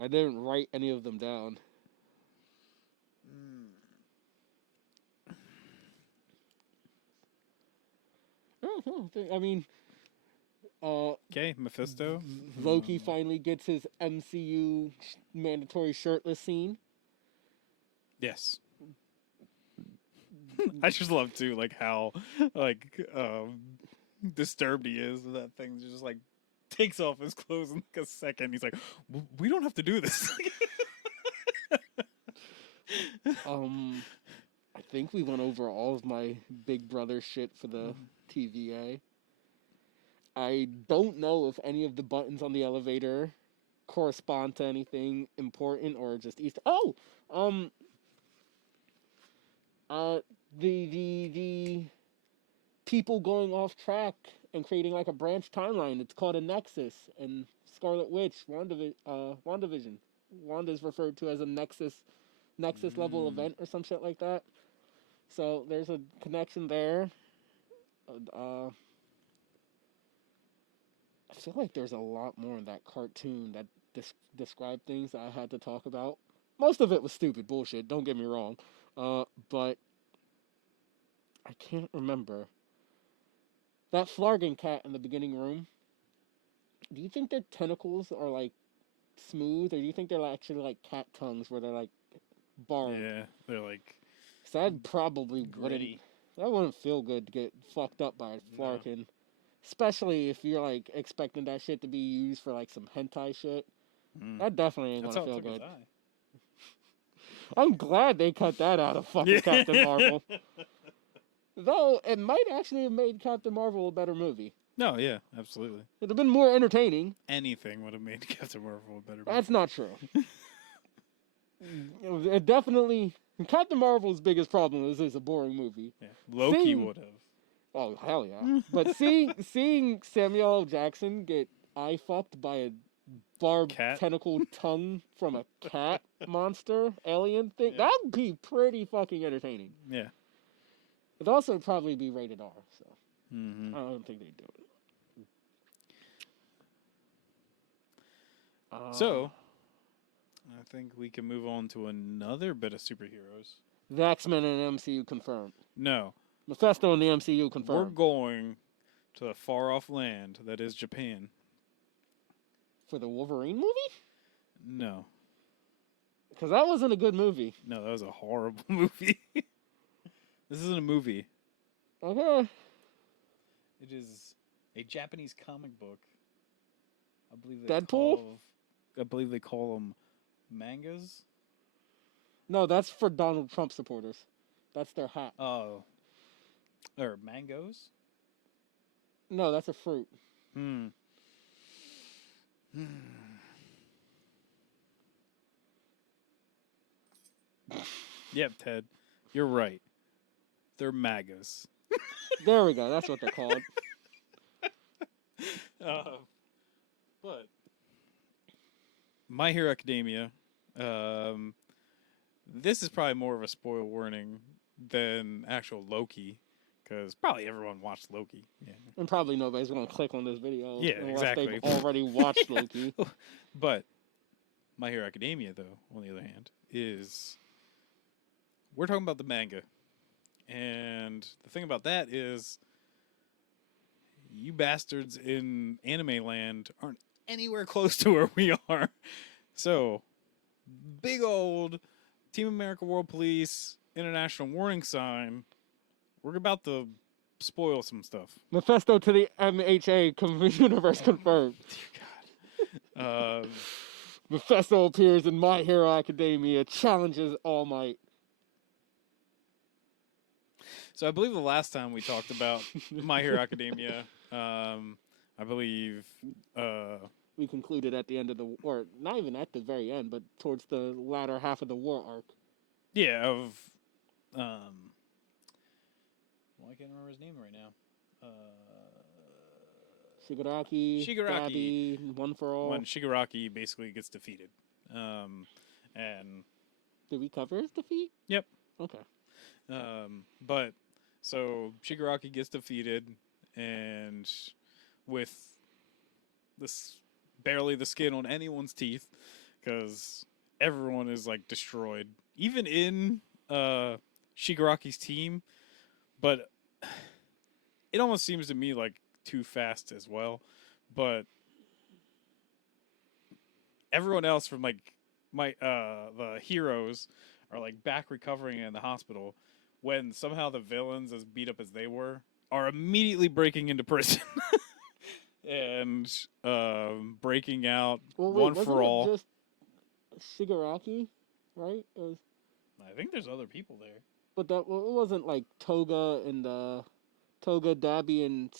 I didn't write any of them down. I mean... Okay, Mephisto. Loki finally gets his MCU mandatory shirtless scene. Yes. I just love too, like how disturbed he is that thing just like takes off his clothes in like a second. He's like, we don't have to do this. I think we went over all of my Big Brother shit for the TVA. I don't know if any of the buttons on the elevator correspond to anything important or just Easter. The people going off track and creating like a branch timeline. It's called a Nexus, and Scarlet Witch, WandaVision. Wanda's referred to as a Nexus level event or some shit like that. So there's a connection there. I feel like there's a lot more in that cartoon that described things that I had to talk about. Most of it was stupid bullshit, don't get me wrong. But I can't remember. That Flargan cat in the beginning room, do you think their tentacles are like smooth, or do you think they're actually like cat tongues where they're like barbed? Yeah, they're like... So that probably wouldn't feel good to get fucked up by a Flarkin. No. Especially if you're like expecting that shit to be used for like some hentai shit. That definitely ain't gonna feel good. I'm glad they cut that out of fucking Captain Marvel. Though it might actually have made Captain Marvel a better movie. No, yeah, absolutely. It'd have been more entertaining. Anything would have made Captain Marvel a better movie. That's not true. It definitely... Captain Marvel's biggest problem is it's a boring movie. Yeah. Loki would have. Oh, hell yeah. But seeing Samuel L. Jackson get eye fucked by a barbed tentacle tongue from a cat monster alien thing, that would be pretty fucking entertaining. Yeah. It'd also probably be rated R, so I don't think they'd do it. So, I think we can move on to another bit of superheroes. The X-Men in the MCU confirmed. No. Mephisto in the MCU confirmed. We're going to the far-off land that is Japan. For the Wolverine movie? No. Because that wasn't a good movie. No, that was a horrible movie. This isn't a movie. Okay. It is a Japanese comic book. I believe Deadpool? I believe they call them mangas. No, that's for Donald Trump supporters. That's their hat. Oh. Or mangoes? No, that's a fruit. Yep, Ted, you're right. They're MAGAs. There we go. That's what they're called. But My Hero Academia. This is probably more of a spoil warning than actual Loki, because probably everyone watched Loki. Yeah. And probably nobody's going to click on this video unless exactly. they've already watched Loki. But My Hero Academia, though, on the other hand, is we're talking about the manga. And the thing about that is you bastards in anime land aren't anywhere close to where we are. So, big old Team America World Police International Warning Sign. We're about to spoil some stuff. Mephisto to the MHA universe confirmed. Dear God. Mephisto appears in My Hero Academia, challenges All Might. So I believe the last time we talked about My Hero Academia, I believe... we concluded at the end of the... Or not even at the very end, but towards the latter half of the war arc. Yeah, of... well, I can't remember his name right now. Shigaraki, Dabi, One for All. When Shigaraki basically gets defeated. And... Did we cover his defeat? Yep. Okay. But, so, Shigaraki gets defeated, and with this barely the skin on anyone's teeth, because everyone is, like, destroyed. Even in Shigaraki's team, but it almost seems to me like too fast as well. But everyone else from, like, the heroes are, like, back recovering in the hospital, when somehow the villains, as beat up as they were, are immediately breaking into prison. And breaking out One for All. Just Shigaraki, right? I think there's other people there. But it wasn't like Toga, Dabi, and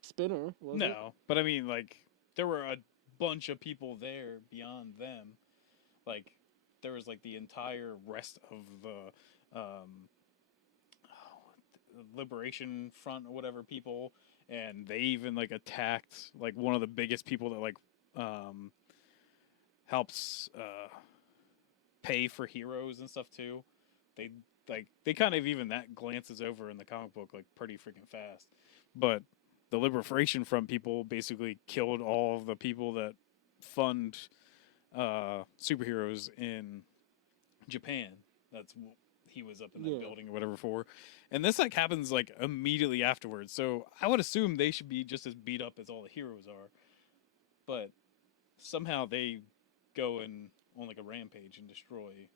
Spinner, was it? No, but I mean, like, there were a bunch of people there beyond them. Like, there was, like, the entire rest of the Liberation Front or whatever people, and they even, like, attacked, like, one of the biggest people that, like, helps pay for heroes and stuff too. They kind of, even that glances over in the comic book, like, pretty freaking fast. But the Liberation Front people basically killed all of the people that fund superheroes in Japan. That's what he was up in that building or whatever for. And this, like, happens, like, immediately afterwards. So I would assume they should be just as beat up as all the heroes are. But somehow they go on, like, a rampage and destroy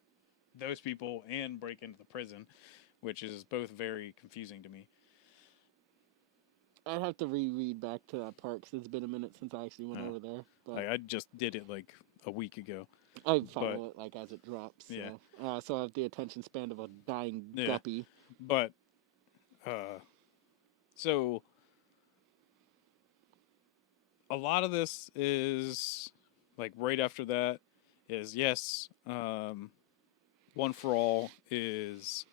those people and break into the prison, which is both very confusing to me. I'd have to reread back to that part because it's been a minute since I actually went over there. But like, I just did it, like, a week ago. I follow it, like, as it drops. So. Yeah. So I have the attention span of a dying guppy. But, so, a lot of this is, like, right after that is, yes, One for All is,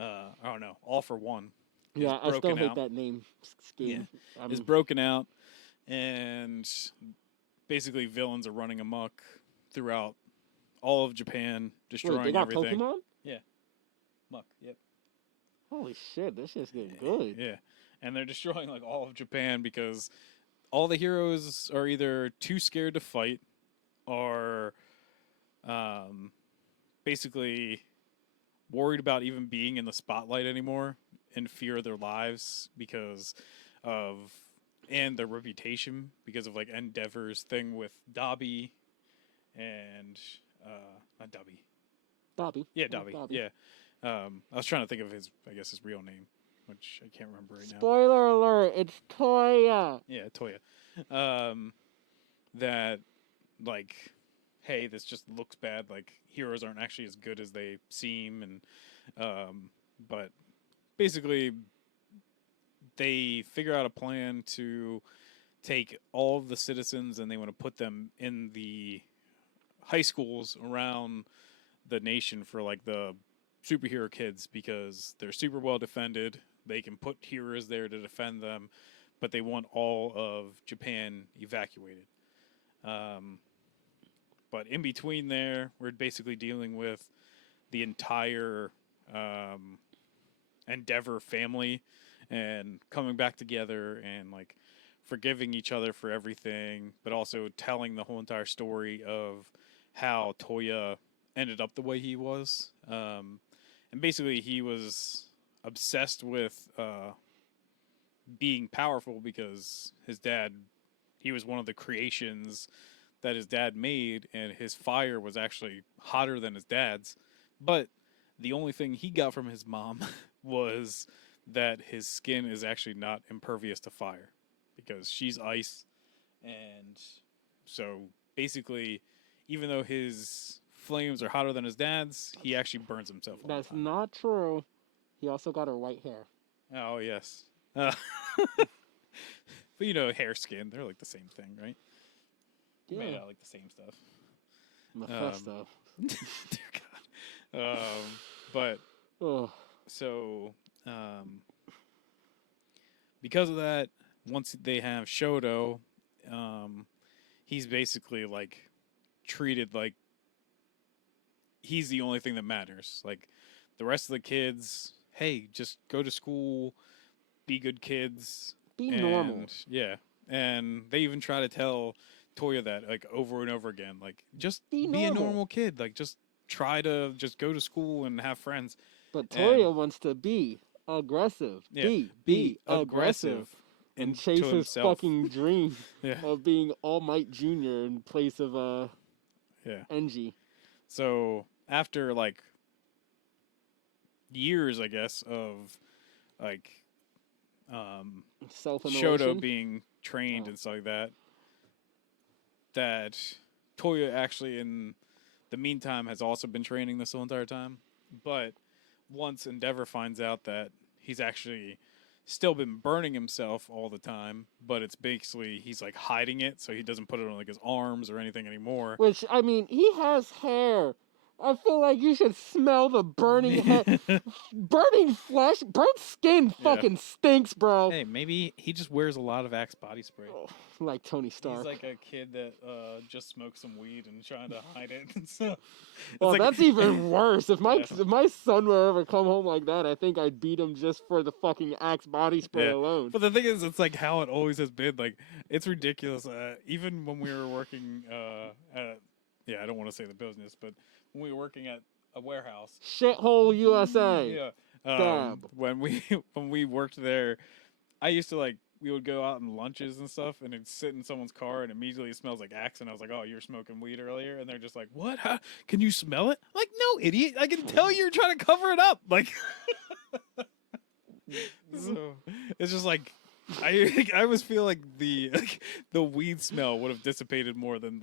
I don't know, All for One. Yeah, I still hate that name scheme. Yeah. It's broken out, and basically villains are running amok throughout all of Japan, destroying everything. Wait, they got Pokemon? Yeah. Muck, yep. Holy shit, this shit's getting good. Yeah. And they're destroying, like, all of Japan because all the heroes are either too scared to fight or basically worried about even being in the spotlight anymore, in fear of their lives because of, and their reputation because of, like, Endeavor's thing with Dabi and not Dabi. Dabi. Yeah, Dabi. Yeah. I was trying to think of his real name, which I can't remember right now. Spoiler alert, it's Toya. Yeah, Toya. That, like, hey, this just looks bad. Like, heroes aren't actually as good as they seem, and but basically they figure out a plan to take all of the citizens and they want to put them in the high schools around the nation for like the superhero kids because they're super well defended. They can put heroes there to defend them, but they want all of Japan evacuated. But in between there, we're basically dealing with the entire Endeavor family and coming back together and like forgiving each other for everything, but also telling the whole entire story of how Toya ended up the way he was. And basically he was obsessed with being powerful because his dad, he was one of the creations that his dad made, and his fire was actually hotter than his dad's. But the only thing he got from his mom was that his skin is actually not impervious to fire because she's ice. And so basically, even though his flames are hotter than his dad's, he actually burns himself. That's not true. He also got her white hair. Oh, yes. But you know, hair, skin, they're like the same thing, right? Yeah. Made out like the same stuff. Mephisto. Dear God. But so because of that, once they have Shoto, he's basically like treated like he's the only thing that matters. Like the rest of the kids, hey, just go to school, be good kids, be normal. Yeah, and they even try to tell Toya that like over and over again, like just be a normal kid, like just try to just go to school and have friends. But Toya wants to be aggressive. Yeah, be aggressive. And chase his fucking dream of being All Might Jr. in place of Enji. So after like years, I guess, of like Shoto being trained and stuff like that, that Toya actually in the meantime has also been training this whole entire time. But once Endeavor finds out that he's actually still been burning himself all the time, but it's basically he's like hiding it so he doesn't put it on like his arms or anything anymore. Which, I mean, he has hair. I feel like you should smell the burning burning flesh. Burnt skin fucking stinks, bro. Hey, maybe he just wears a lot of Axe body spray. Oh, like Tony Stark. He's like a kid that just smoked some weed and trying to hide it. So, well, like, that's even worse. If my son would ever come home like that, I think I'd beat him just for the fucking Axe body spray alone. But the thing is, it's like how it always has been. Like, it's ridiculous. Even when we were working at, I don't want to say the business, but when we were working at a warehouse, Shithole USA. Yeah. When we worked there, I used to we would go out in lunches and stuff, and it'd sit in someone's car, and immediately it smells like Axe. And I was like, "Oh, you were smoking weed earlier?" And they're just like, "What? How? Can you smell it?" I'm like, no, idiot! I can tell you're trying to cover it up. Like, so it's just like I always feel like the weed smell would have dissipated more than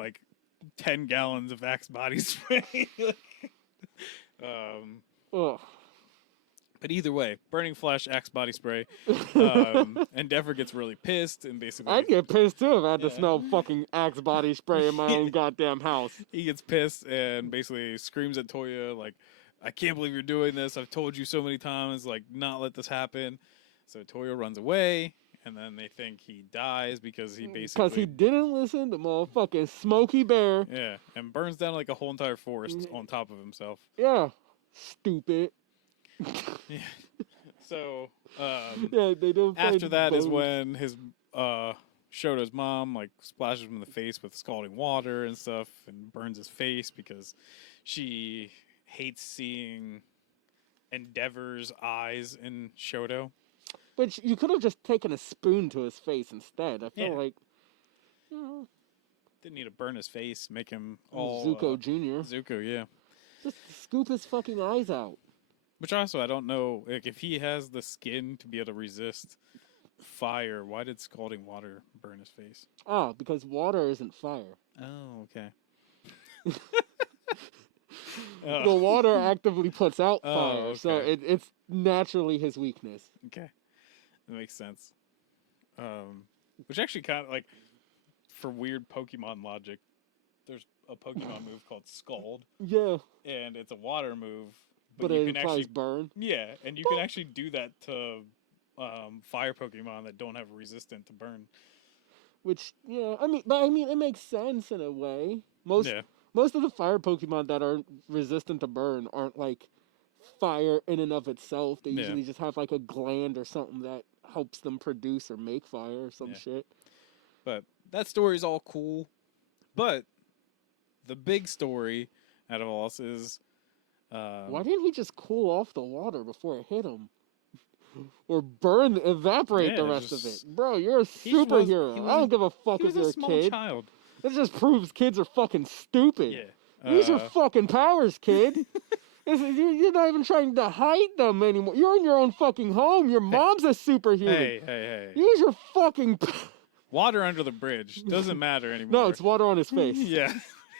10 gallons of Axe body spray. But either way, burning flesh, Axe body spray. Endeavor gets really pissed and basically I'd get pissed too if I had to smell fucking Axe body spray in my own goddamn house. He gets pissed and basically screams at Toya like, "I can't believe you're doing this. I've told you so many times, not let this happen." So Toya runs away. And then they think he dies because he didn't listen to motherfucking Smokey Bear. Yeah, and burns down a whole entire forest on top of himself. Yeah, stupid. Yeah. So they don't. After that is when his Shoto's mom splashes him in the face with scalding water and stuff, and burns his face because she hates seeing Endeavor's eyes in Shoto. But you could have just taken a spoon to his face instead. I feel like... Didn't need to burn his face, make him all... Zuko Jr. Zuko, yeah. Just scoop his fucking eyes out. Which also, I don't know, if he has the skin to be able to resist fire, why did scalding water burn his face? Oh, because water isn't fire. Oh, okay. The water actively puts out fire, so it's naturally his weakness. Okay. That makes sense. Which actually kind of, like, for weird Pokemon logic, there's a Pokemon move called Scald. Yeah. And it's a water move. But you it can implies actually burn. Yeah, and you can actually do that to fire Pokemon that don't have resistant to burn. Which, yeah, I mean, it makes sense in a way. Most of the fire Pokemon that are resistant to burn aren't like fire in and of itself. They usually just have like a gland or something that helps them produce or make fire or some shit. But that story's all cool. But the big story out of all this is... why didn't he just cool off the water before it hit him? Or evaporate the rest of it. Bro, you're a superhero. I don't give a fuck if you're a kid. Child. This just proves kids are fucking stupid. Yeah. Use your fucking powers, kid. You're not even trying to hide them anymore. You're in your own fucking home. Your mom's a superhero. Hey. Use your fucking... Water under the bridge. Doesn't matter anymore. No, it's water on his face. Yeah.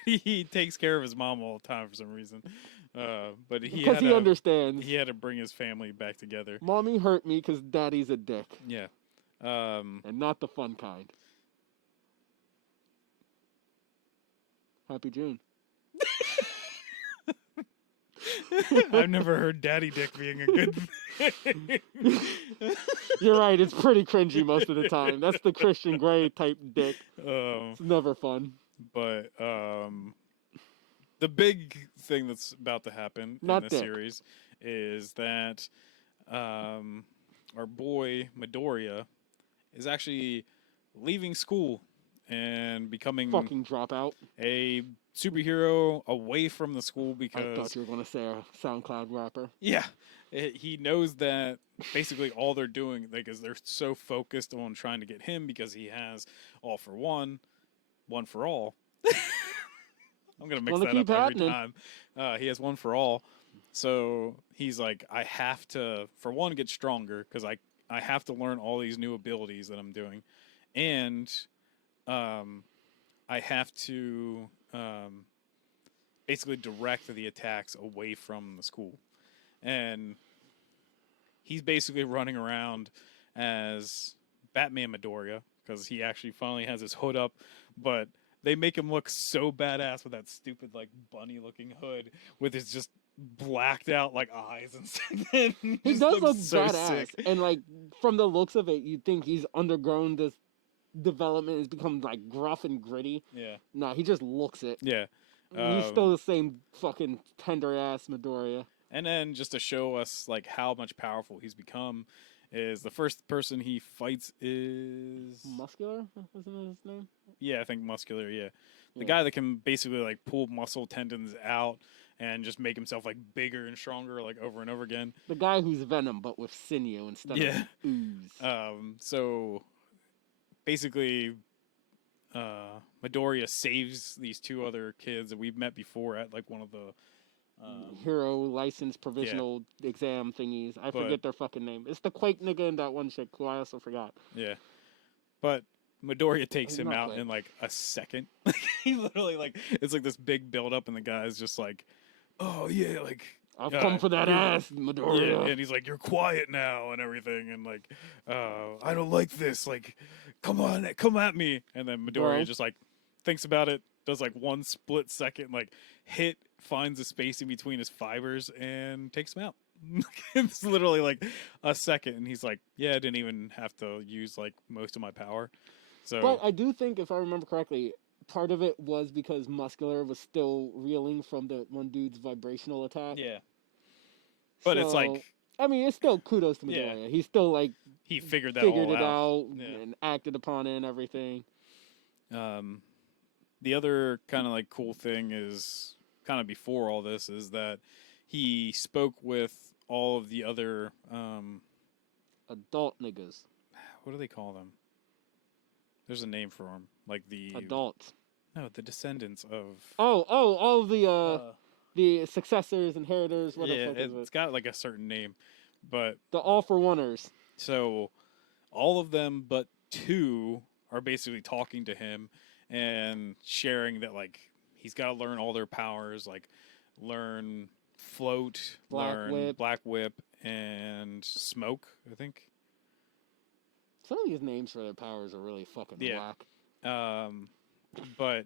He takes care of his mom all the time for some reason. But he understands. He had to bring his family back together. Mommy hurt me because daddy's a dick. Yeah. And not the fun kind. Happy June. I've never heard daddy dick being a good thing. You're right, it's pretty cringy most of the time. That's the Christian Grey type dick. It's never fun. But the big thing that's about to happen in this series is that our boy Midoriya is actually leaving school and becoming fucking dropout, a superhero away from the school because I thought you were going to say a SoundCloud rapper. Yeah, he knows that basically all they're doing, like, is they're so focused on trying to get him because he has all for one for all. I'm gonna mix that up every time. He has one for all, so he's like, I have to, for one, get stronger because I have to learn all these new abilities that I'm doing, and I have to basically direct the attacks away from the school. And he's basically running around as Batman Midoriya because he actually finally has his hood up, but they make him look so badass with that stupid, like, bunny-looking hood with his just blacked out, like, eyes and stuff. He does look so badass. Sick. And, like, from the looks of it, you'd think he's undergrown this development. Has become, like, gruff and gritty. Yeah. Nah, he just looks it. Yeah. He's still the same fucking tender-ass Midoriya. And then, just to show us, like, how much powerful he's become, is the first person he fights is... Muscular? Isn't his name? Yeah, I think Muscular, yeah. The guy that can basically, like, pull muscle tendons out and just make himself, like, bigger and stronger, like, over and over again. The guy who's Venom, but with sinew instead of ooze. So, basically, Midoriya saves these two other kids that we've met before at, like, one of the... hero license provisional exam thingies. I forget their fucking name. It's the Quake nigga and that one chick who I also forgot. Yeah. But Midoriya takes him out in like a second. He literally, like, it's like this big build up and the guy's just like, oh yeah, like, I've come for that ass, Midoriya. Yeah, and he's like, you're quiet now and everything, and like, I don't like this, like, come on, come at me. And then Midoriya just like thinks about it, does like one split second, like, hit, finds a space in between his fibers and takes him out. It's literally like a second, and he's like, yeah, I didn't even have to use like most of my power. So, but I do think, if I remember correctly, part of it was because Muscular was still reeling from the one dude's vibrational attack. Yeah. But it's like, I mean, it's still kudos to Midoriya. Yeah. He's still like, he figured it out and acted upon it and everything. The other kind of like cool thing is, kind of before all this, is that he spoke with all of the other adult niggas. What do they call them? There's a name for them, like the adults. No, the descendants of. All the successors, inheritors. What the fuck is it? It's got like a certain name, but the all for oneers. So, all of them but two are basically talking to him and sharing that, like, he's got to learn all their powers, like learn float, learn black whip, and smoke, I think. Some of these names for their powers are really fucking whack. But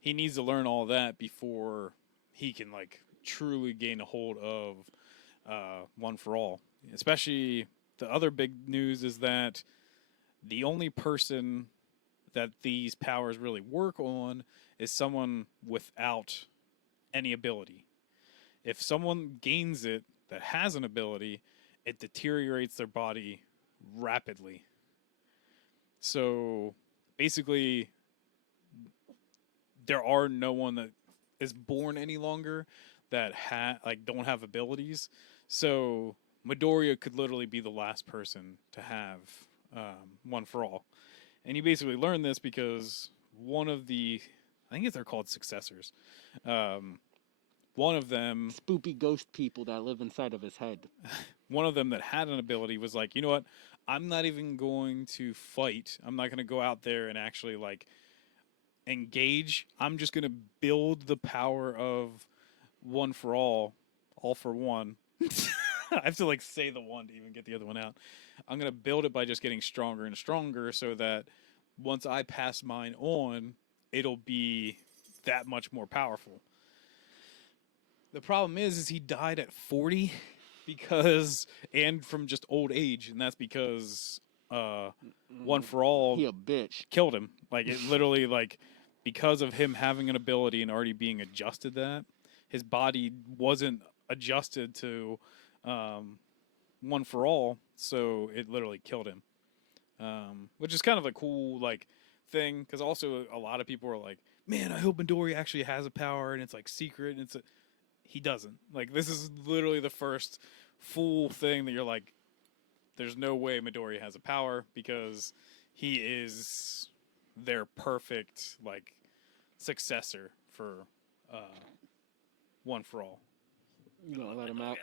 he needs to learn all that before he can like truly gain a hold of One for All. Especially the other big news is that the only person that these powers really work on is someone without any ability. If someone gains it that has an ability, it deteriorates their body rapidly. So basically, there are no one that is born any longer that don't have abilities. So Midoriya could literally be the last person to have One for All. And you basically learn this because one of the, I think they're called successors. One of them, spoopy ghost people that live inside of his head. One of them that had an ability was like, you know what? I'm not even going to fight. I'm not going to go out there and actually like engage. I'm just going to build the power of One for All for one. I have to like say the one to even get the other one out. I'm going to build it by just getting stronger and stronger so that once I pass mine on, it'll be that much more powerful. The problem is he died at 40 and from just old age, and that's because One for All he a bitch killed him. Like it literally like because of him having an ability and already being adjusted that his body wasn't adjusted to One for All, so it literally killed him. Which is kind of a cool like thing because also a lot of people are like, man, I hope Midoriya actually has a power and it's like secret and he doesn't. Like this is literally the first full thing that you're like, there's no way Midoriya has a power because he is their perfect like successor for One for All. You gonna let him out?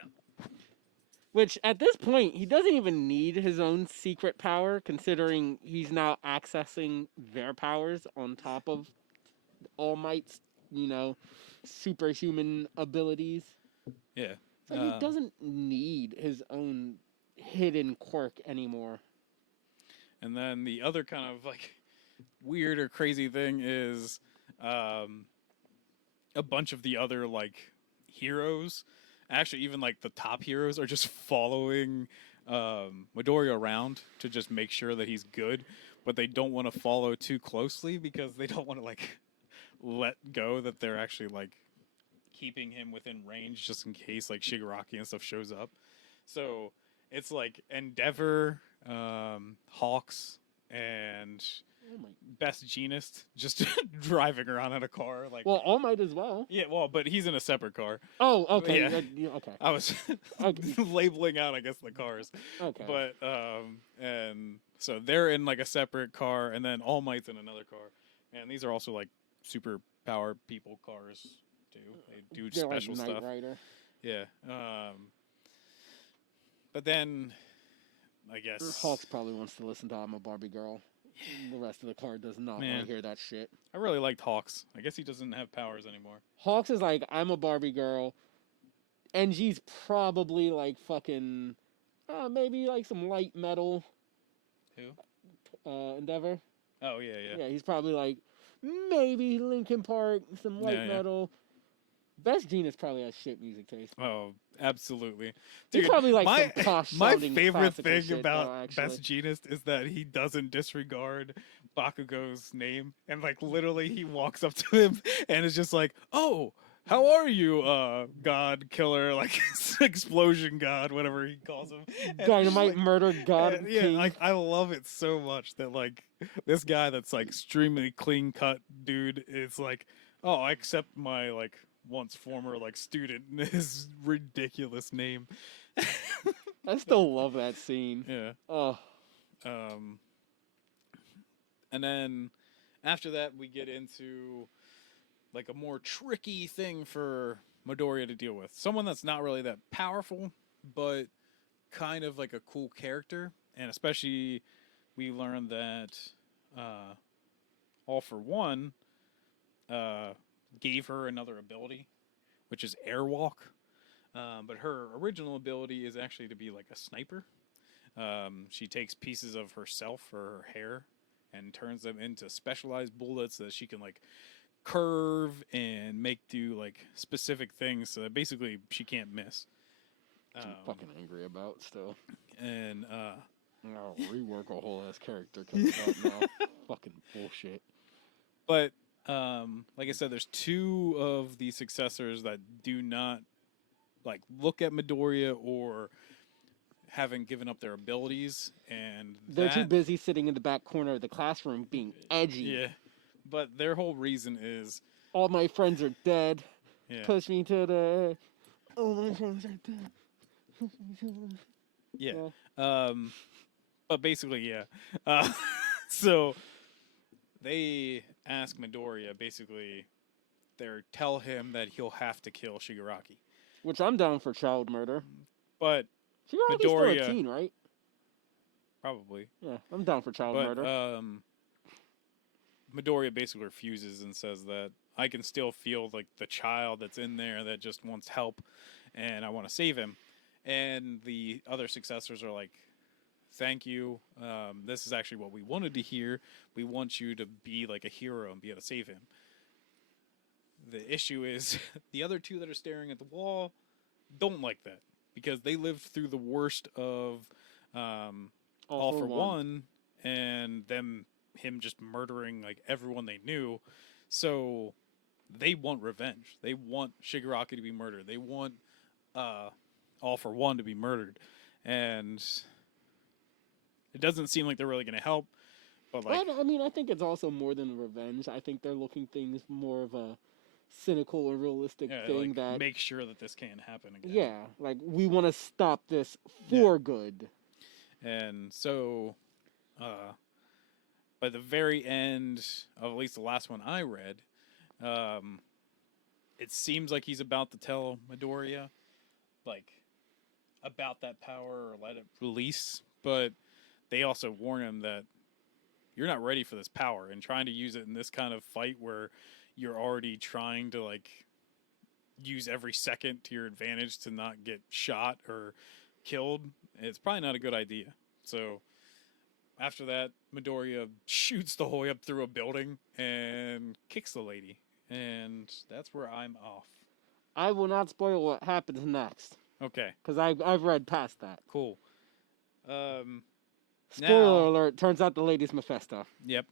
Which at this point he doesn't even need his own secret power, considering he's now accessing their powers on top of All Might's, superhuman abilities. Yeah. Like he doesn't need his own hidden quirk anymore. And then the other kind of like weird or crazy thing is a bunch of the other like heroes, actually even like the top heroes, are just following Midoriya around to just make sure that he's good, but they don't want to follow too closely because they don't want to like let go that they're actually like keeping him within range just in case like Shigaraki and stuff shows up. So it's like Endeavor, Hawks, and Best Jeanist just driving around in a car. Like, well, All Might as well. Yeah, well, but he's in a separate car. Oh, okay. Yeah. Okay. I was labeling out, I guess, the cars. Okay. But and so they're in like a separate car, and then All Might's in another car, and these are also like super power people cars too. They do they're special like stuff. Knight Rider. Yeah. But then I guess Hawks probably wants to listen to "I'm a Barbie Girl." The rest of the car does not want to hear that shit. I really liked Hawks. I guess he doesn't have powers anymore. Hawks is like, I'm a Barbie girl. NG's probably like fucking, maybe like some light metal. Who? Endeavor. Oh, yeah. Yeah, he's probably like, maybe Linkin Park, some light metal. Best Jeanist probably has shit music taste. Oh, absolutely. Dude, he's probably like some posh my favorite thing shit, about Best Jeanist is that he doesn't disregard Bakugo's name, and like literally he walks up to him and is just like, "Oh, how are you, God Killer, like explosion God, whatever he calls him, Dynamite Murder God." Yeah, like I love it so much that like this guy that's like extremely clean cut dude is like, "Oh, I accept my like once former like student his ridiculous name." I still love that scene. Yeah. Oh. And then after that we get into like a more tricky thing for Midoriya to deal with. Someone that's not really that powerful, but kind of like a cool character. And especially we learned that All for One gave her another ability, which is airwalk. But her original ability is actually to be like a sniper. She takes pieces of herself or her hair and turns them into specialized bullets that she can like curve and make do like specific things so that basically she can't miss. I'm fucking angry about still. And no, rework a whole ass character coming out now. Fucking bullshit. But like I said, there's 2 of the successors that do not like look at Midoriya or haven't given up their abilities, and they're too busy sitting in the back corner of the classroom being edgy. Yeah, but their whole reason is all my friends are dead. Yeah. Push me to the. All my friends are dead. Push me to the. Yeah. But basically, yeah. So they ask Midoriya, basically, tell him that he'll have to kill Shigaraki. Which I'm down for child murder. But Shigaraki's Midoriya, still a teen, right? Probably. Yeah, I'm down for child murder. Midoriya basically refuses and says that I can still feel like the child that's in there that just wants help, and I want to save him. And the other successors are like, thank you. This is actually what we wanted to hear. We want you to be like a hero and be able to save him. The issue is the other 2 that are staring at the wall don't like that because they lived through the worst of All for One and him just murdering like everyone they knew. So they want revenge. They want Shigaraki to be murdered. They want All for One to be murdered. And it doesn't seem like they're really going to help. But like, I mean, I think it's also more than revenge. I think they're looking things more of a cynical or realistic thing like, that make sure that this can't happen again. Yeah, like we want to stop this for good. And so, by the very end of at least the last one I read, it seems like he's about to tell Midoriya, like, about that power or let it release. But they also warn him that you're not ready for this power, and trying to use it in this kind of fight where you're already trying to like use every second to your advantage to not get shot or killed, it's probably not a good idea. So after that, Midoriya shoots the whole way up through a building and kicks the lady, and that's where I'm off. I will not spoil what happens next. Okay. Because I've read past that. Cool. Spoiler alert, turns out the lady's Mephisto. Yep.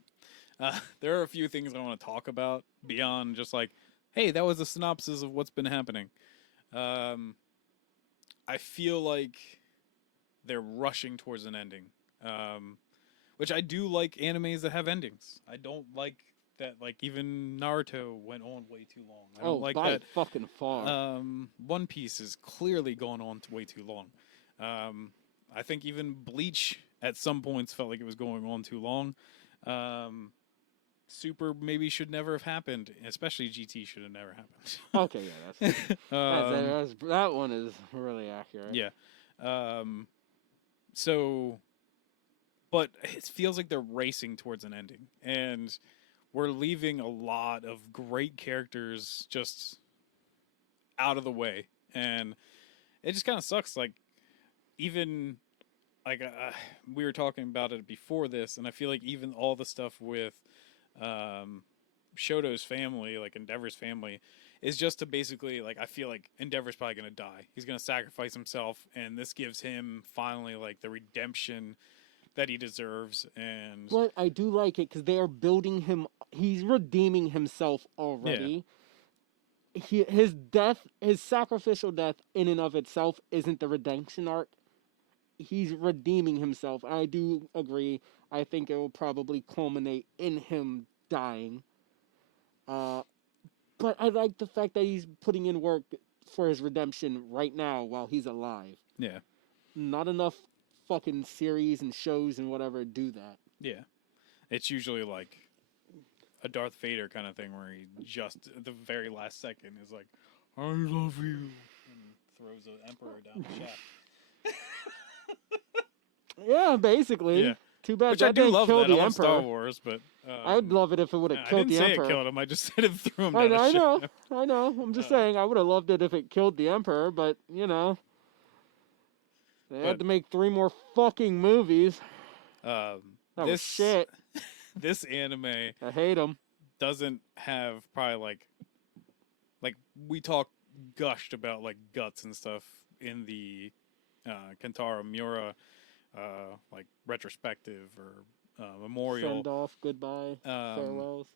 There are a few things I want to talk about beyond just like, hey, that was a synopsis of what's been happening. I feel like they're rushing towards an ending. Which I do like animes that have endings. I don't like that, like, even Naruto went on way too long. I don't like by that. Fucking far. One Piece is clearly going on way too long. I think even Bleach at some points felt like it was going on too long. Super maybe should never have happened, especially GT should have never happened. Okay, yeah, that one is really accurate. Yeah. So, but it feels like they're racing towards an ending, and we're leaving a lot of great characters just out of the way, and it just kind of sucks. Like, even like we were talking about it before this, and I feel like even all the stuff with Shoto's family, like Endeavor's family, is just to basically, like, I feel like Endeavor's probably going to die. He's going to sacrifice himself, and this gives him finally, like, the redemption that he deserves. And but I do like it because they are building him. He's redeeming himself already. Yeah. His death, his sacrificial death in and of itself isn't the redemption arc. He's redeeming himself. I do agree. I think it will probably culminate in him dying. But I like the fact that he's putting in work for his redemption right now while he's alive. Yeah. Not enough fucking series and shows and whatever do that. Yeah. It's usually like a Darth Vader kind of thing where he just at the very last second is like, I love you, and throws the Emperor down the shaft. Yeah, basically. Yeah. Too bad Which that I do didn't love kill that. the I love Emperor. Star Wars, but I'd love it if it would have killed the Emperor. I didn't say it killed him. I just said it threw him down I know. I'm just saying I would have loved it if it killed the Emperor, but you know. They had to make 3 more fucking movies. That was shit. This anime, I hate them. Doesn't have probably like we gushed about like guts and stuff in the Kentaro Miura like retrospective or memorial. Send off, goodbye, farewells.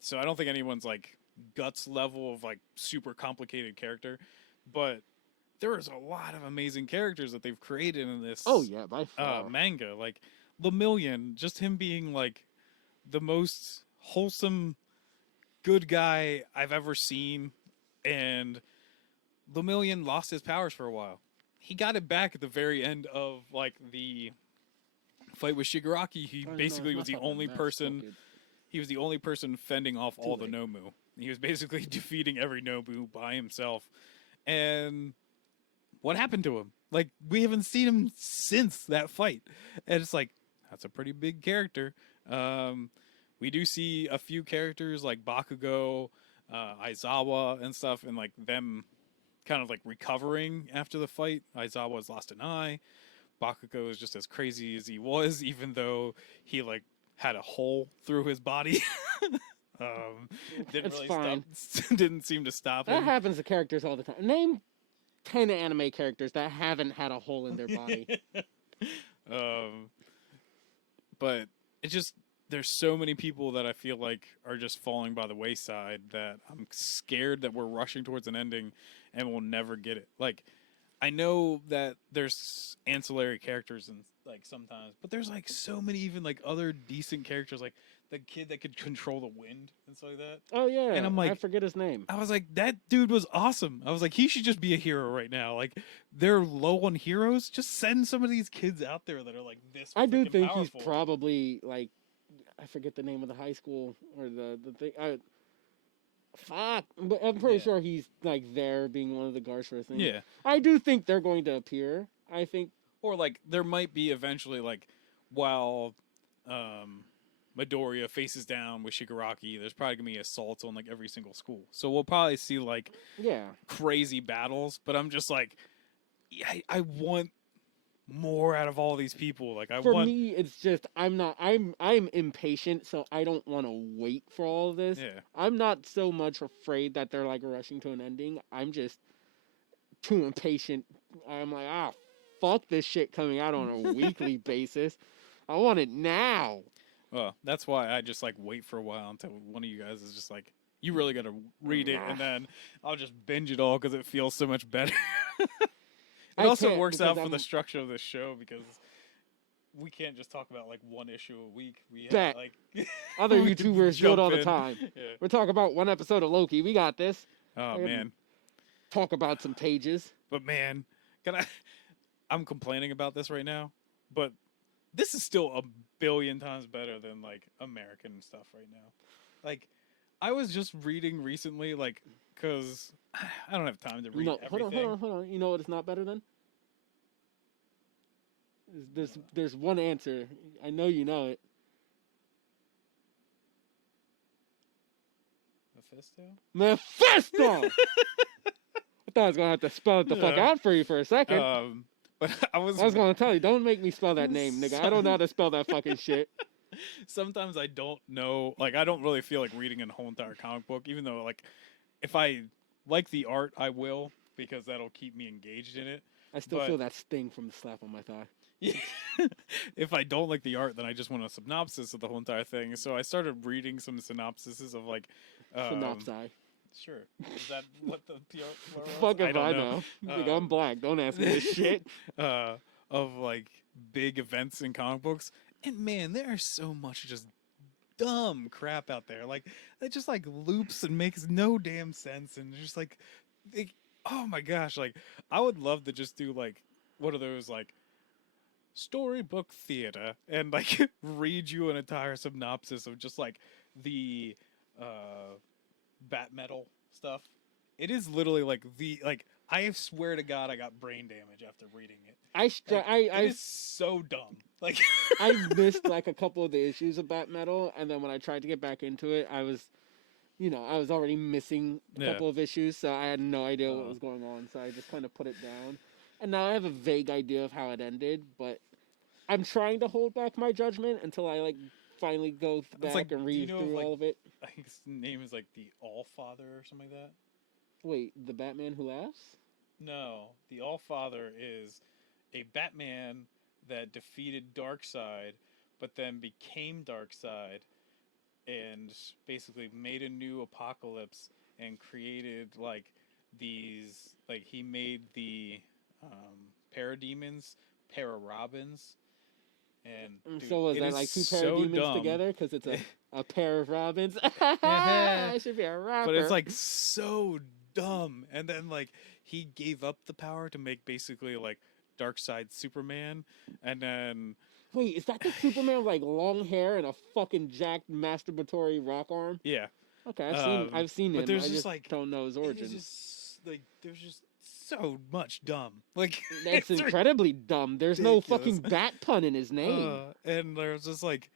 So I don't think anyone's like guts level of like super complicated character, but there is a lot of amazing characters that they've created in this. Oh yeah, by far. Manga, like Lemillion, just him being like the most wholesome, good guy I've ever seen, and Lemillion lost his powers for a while. He got it back at the very end of like the fight with Shigaraki. He basically was the only person. He was the only person fending off all the Nomu. He was basically defeating every Nomu by himself. And what happened to him? Like, we haven't seen him since that fight. And it's like, that's a pretty big character. We do see a few characters like Bakugo, Aizawa and stuff, and like them kind of like recovering after the fight. Aizawa's lost an eye. Bakugo is just as crazy as he was, even though he like had a hole through his body. Didn't seem to stop him. That happens to characters all the time. Name 10 anime characters that haven't had a hole in their body. But it just, there's so many people that I feel like are just falling by the wayside that I'm scared that we're rushing towards an ending and we'll never get it. Like, I know that there's ancillary characters and like sometimes, but there's like so many even like other decent characters, like the kid that could control the wind and stuff like that. Oh yeah, and I'm like, I forget his name. I was like, that dude was awesome. I was like, he should just be a hero right now. Like, they're low on heroes. Just send some of these kids out there that are like this. I do think powerful. He's probably like, I forget the name of the high school or the thing. Fuck, but I'm pretty sure he's like there being one of the guards for a thing. Yeah, I do think they're going to appear. I think, or like there might be eventually, like while Midoriya faces down with Shigaraki, there's probably gonna be assaults on like every single school. So we'll probably see like crazy battles. But I'm just like, I want more out of all these people. Like for me, it's just I'm impatient, so I don't want to wait for all of this. Yeah. I'm not so much afraid that they're like rushing to an ending. I'm just too impatient. I'm like, fuck this shit coming out on a weekly basis. I want it now. Well, that's why I just like wait for a while until one of you guys is just like, you really got to read it, and then I'll just binge it all because it feels so much better. It also works out for the structure of this show because we can't just talk about like one issue a week. We have like other YouTubers do it all the time. Yeah. We're talking about one episode of Loki. We got this. Oh man. Talk about some pages. But man, I'm complaining about this right now, but this is still a billion times better than like American stuff right now. Like, I was just reading recently, like, because I don't have time to read everything. Hold on. You know what it's not better than? There's one answer. I know you know it. Mephisto! I thought I was going to have to spell it the fuck out for you for a second. But I was going to tell you, don't make me spell that name, nigga. I don't know how to spell that fucking shit. Sometimes I don't know. Like, I don't really feel like reading a whole entire comic book, even though, like, if I like the art, I will, because that'll keep me engaged in it. I still feel that sting from the slap on my thigh. Yeah. If I don't like the art, then I just want a synopsis of the whole entire thing. So I started reading some synopsises of, like... Synopsi. Sure. Is that what the plural was? Fuck if I know. I'm black. Don't ask me this shit. Of, like, big events in comic books. And, man, there's so much just dumb crap out there. Like, it just, like, loops and makes no damn sense. And just, like, oh, my gosh. Like, I would love to just do, like, one of those, like, storybook theater and, like, read you an entire synopsis of just, like, the bat metal stuff. It is literally, like, I swear to God I got brain damage after reading it. It's so dumb. Like, I missed like a couple of the issues of Bat Metal, and then when I tried to get back into it, I was already missing a couple of issues, so I had no idea what was going on. So I just kind of put it down. And now I have a vague idea of how it ended, but I'm trying to hold back my judgment until I like finally go back and read through all of it. I think his name is like the All Father or something like that. Wait, the Batman Who Laughs? No, the All Father is a Batman that defeated Darkseid, but then became Darkseid, and basically made a new apocalypse and created like these like he made the parademons, Pararobins, and dude, so was that like two parademons together? Because it's a pair of Robins. I should be a rapper. But it's like so dumb. And then like he gave up the power to make basically like Darkseid Superman, and then wait, is that the Superman with like long hair and a fucking jacked masturbatory rock arm? Yeah. Okay, I've seen him. But there's I just like don't know his origin. Like there's just so much dumb. Like that's incredibly dumb. There's ridiculous. No fucking bat pun in his name. And there's just like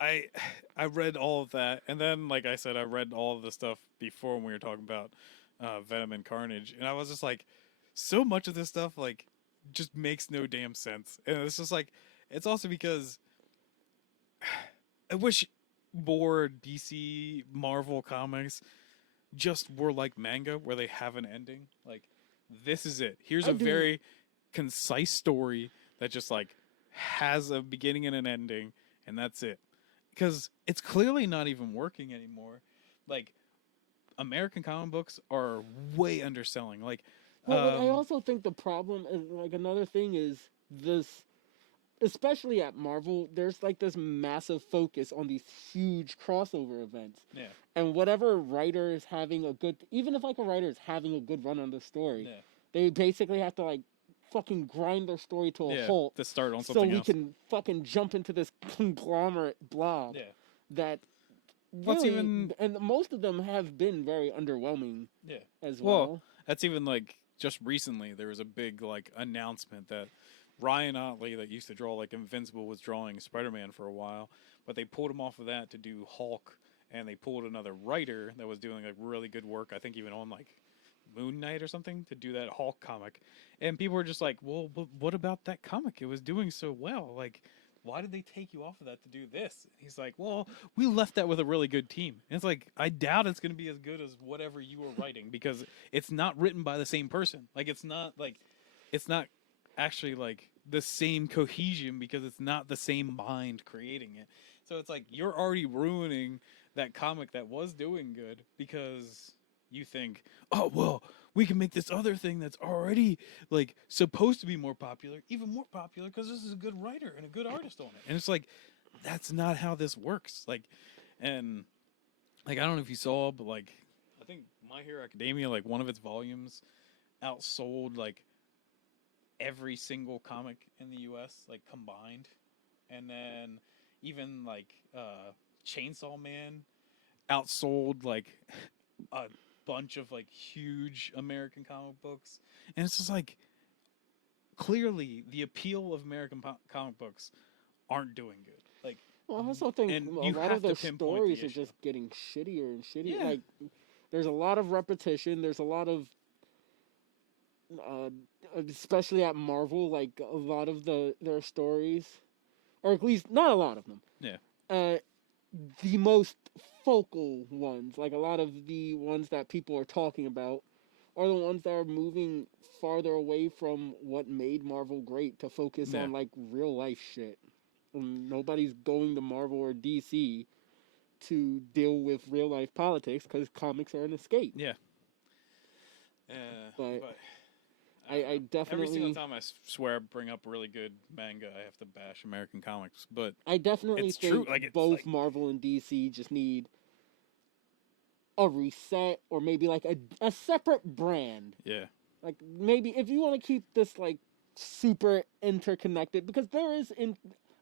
I read all of that, and then like I said, I read all of the stuff before when we were talking about Venom and Carnage, and I was just like, so much of this stuff like just makes no damn sense. And it's just like, it's also because I wish more DC Marvel comics just were like manga where they have an ending. Like, this is it. Here's a very concise story that just like has a beginning and an ending, and that's it. Because it's clearly not even working anymore. Like, American comic books are way underselling. Like, well, I also think the problem is like another thing is this, especially at Marvel, there's like this massive focus on these huge crossover events. Yeah. And whatever writer is having a good, even if like a writer is having a good run on the story, yeah. they basically have to like fucking grind their story to a halt to start on something else. So we can fucking jump into this conglomerate blob that really, and most of them have been very underwhelming as well. That's even like just recently there was a big like announcement that Ryan Otley, that used to draw like Invincible, was drawing Spider-Man for a while, but they pulled him off of that to do Hulk, and they pulled another writer that was doing like really good work, I think even on like Moon Knight or something, to do that Hulk comic. And people were just like, well, but what about that comic? It was doing so well. Like, why did they take you off of that to do this? And he's like, well, we left that with a really good team. And it's like, I doubt it's going to be as good as whatever you were writing, because it's not written by the same person. Like, it's not actually like the same cohesion, because it's not the same mind creating it. So it's like, you're already ruining that comic that was doing good because you think, oh, well, we can make this other thing that's already like supposed to be more popular even more popular because this is a good writer and a good artist on it. And it's like, that's not how this works. Like, and like, I don't know if you saw, but like, I think My Hero Academia, like one of its volumes outsold like every single comic in the US like combined. And then even like Chainsaw Man outsold like a bunch of like huge American comic books. And it's just like, clearly the appeal of American comic books aren't doing good. Like, well, I also think a lot of those stories are just getting shittier and shittier. Yeah. Like, there's a lot of repetition. There's a lot of especially at Marvel, like a lot of their stories, or at least not a lot of them. Yeah. The most focal ones, like a lot of the ones that people are talking about, are the ones that are moving farther away from what made Marvel great to focus on like real life shit. And nobody's going to Marvel or DC to deal with real life politics because comics are an escape. Yeah. But I definitely, every single time I swear I bring up really good manga, I have to bash American comics. But I definitely think true. Like, both like, Marvel and DC just need a reset, or maybe like a separate brand. Yeah. Like, maybe if you want to keep this like super interconnected, because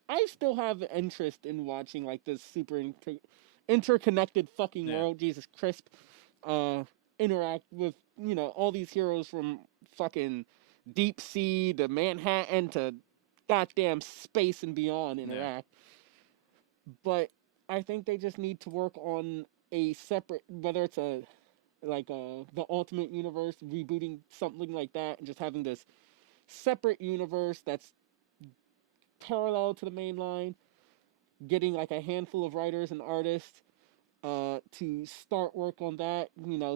I still have interest in watching like this super interconnected fucking world. Jesus Crisp, interact with, you know, all these heroes from fucking deep sea to Manhattan to goddamn space and beyond interact. Yeah. But I think they just need to work on a separate, whether it's the Ultimate Universe, rebooting something like that, and just having this separate universe that's parallel to the main line, getting like a handful of writers and artists to start work on that.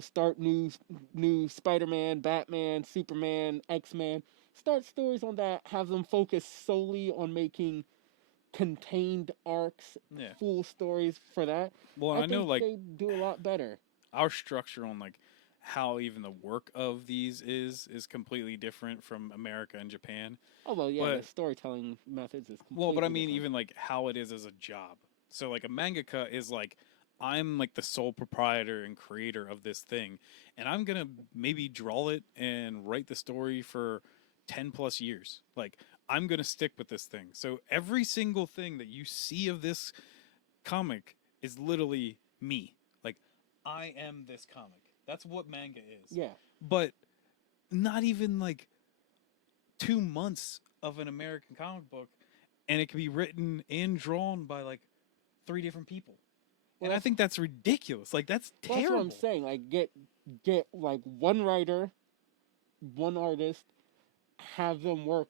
Start new Spider-Man, Batman, Superman, X-Men. Start stories on that. Have them focus solely on making contained arcs, full stories for that. Well, I know like they do a lot better. Our structure on like how even the work of these is completely different from America and Japan. Oh well, yeah, the storytelling methods is completely but I mean different. even like how it is as a job. So like a mangaka is like, I'm like the sole proprietor and creator of this thing, and I'm gonna maybe draw it and write the story for 10 plus years. Like, I'm gonna stick with this thing. So every single thing that you see of this comic is literally me. Like, I am this comic. That's what manga is. Yeah. But not even like 2 months of an American comic book, and it can be written and drawn by like 3 different people. Well, and I think that's ridiculous. Like, that's terrible. That's what I'm saying. Like, get like one writer, one artist, have them work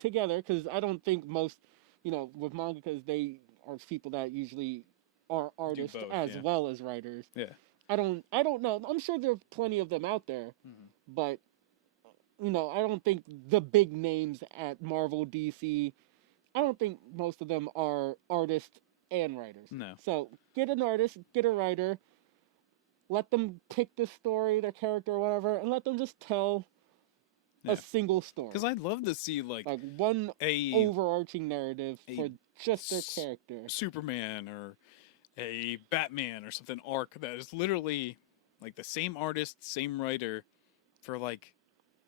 together. Because I don't think most, with manga, because they are people that usually are artists as well as writers. Yeah. I don't know. I'm sure there are plenty of them out there, but I don't think the big names at Marvel, DC, I don't think most of them are artists and writers. No. So get an artist, get a writer, let them pick the story, their character, or whatever, and let them just tell a single story. Because I'd love to see like one overarching narrative for just their character. Superman or a Batman or something arc that is literally like the same artist, same writer for like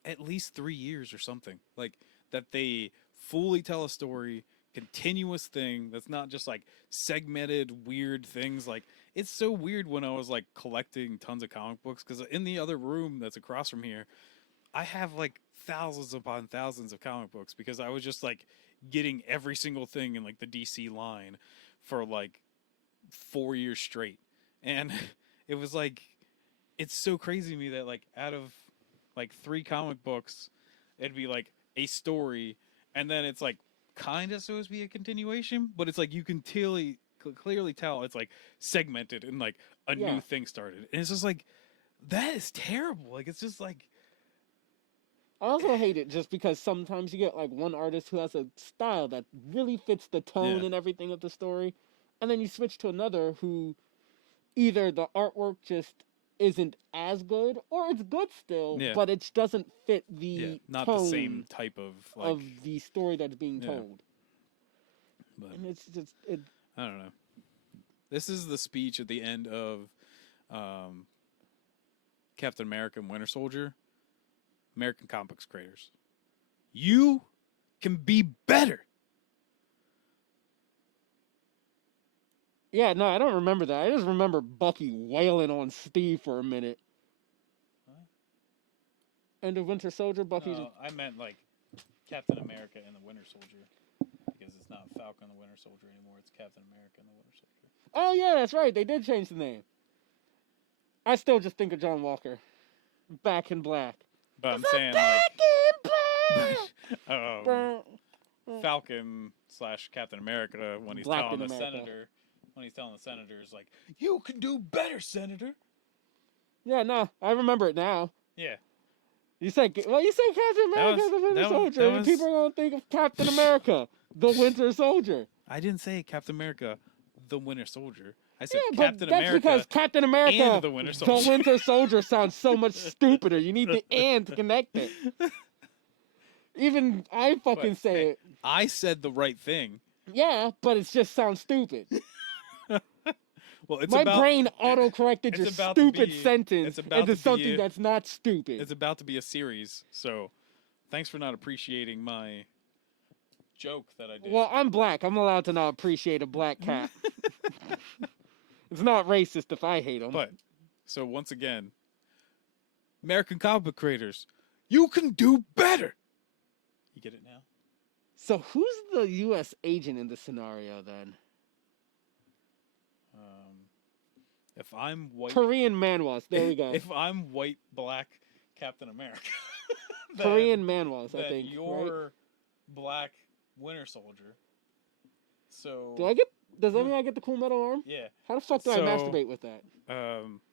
at least 3 years or something. Like that they fully tell a story, continuous thing that's not just like segmented weird things. Like, it's so weird when I was like collecting tons of comic books, because in the other room that's across from here, I have like thousands upon thousands of comic books, because I was just like getting every single thing in like the DC line for like 4 years straight. And it was like, it's so crazy to me that like out of like 3 comic books, it'd be like a story, and then it's like kind of supposed to be a continuation, but it's like you can clearly tell it's like segmented and like a new thing started. And it's just like, that is terrible. Like, it's just like, I also hate it just because sometimes you get like one artist who has a style that really fits the tone and everything of the story, and then you switch to another who either the artwork just isn't as good, or it's good still, but it doesn't fit the not tone the same type of like, of the story that's being told. But and it's just I don't know. This is the speech at the end of Captain America and Winter Soldier. American comic books creators, you can be better. Yeah, no, I don't remember that. I just remember Bucky wailing on Steve for a minute. Huh? End of Winter Soldier, Bucky. No, I meant like Captain America and the Winter Soldier, because it's not Falcon and the Winter Soldier anymore. It's Captain America and the Winter Soldier. Oh yeah, that's right. They did change the name. I still just think of John Walker, Back in Black. But I'm saying like Falcon / Captain America when he's telling the senator. When he's telling the senators, like, you can do better, Senator. Yeah, no, I remember it now. Yeah. You say Captain America, the Winter Soldier, and people are going to think of Captain America, the Winter Soldier. I didn't say Captain America, the Winter Soldier. I said Captain America. That's because Captain America and the Winter Soldier. The Winter Soldier sounds so much stupider. You need the "and" to connect it. Even I say it. I said the right thing. Yeah, but it just sounds stupid. Well, my brain auto-corrected your stupid sentence into something that's not stupid. It's about to be a series, so thanks for not appreciating my joke that I did. Well, I'm black. I'm allowed to not appreciate a black cat. It's not racist if I hate him. But, so once again, American comic book creators, you can do better! You get it now? So who's the U.S. agent in this scenario, then? If I'm white... Korean Manwas. There we go. If I'm white, black Captain America. Korean manhwas, I think. You're right? Black Winter Soldier. So does that mean I get the cool metal arm? Yeah. How the fuck do I masturbate with that?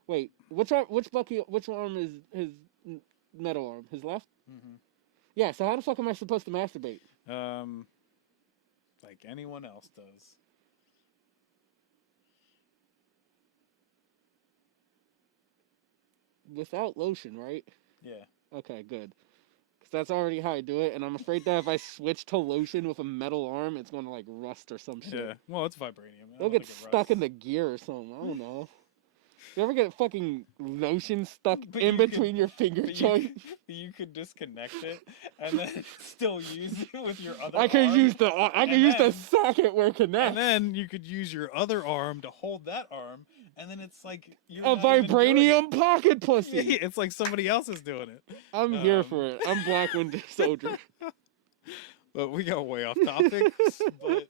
Wait, which arm is his metal arm? His left? Mm-hmm. Yeah, so how the fuck am I supposed to masturbate? Like anyone else does. Without lotion, right? Yeah. Okay, good. Because that's already how I do it, and I'm afraid that if I switch to lotion with a metal arm, it's going to, like, rust or some shit. Yeah, well, it's vibranium. It'll get stuck in the gear or something. I don't know. You ever get fucking lotion stuck in between your finger joints? You could disconnect it and then still use it with your other arm. I could use the socket where it connects. And then you could use your other arm to hold that arm, and then it's like you're a vibranium pocket pussy. It's like somebody else is doing it. I'm here for it. I'm Black Winter Soldier. But we got way off topic. But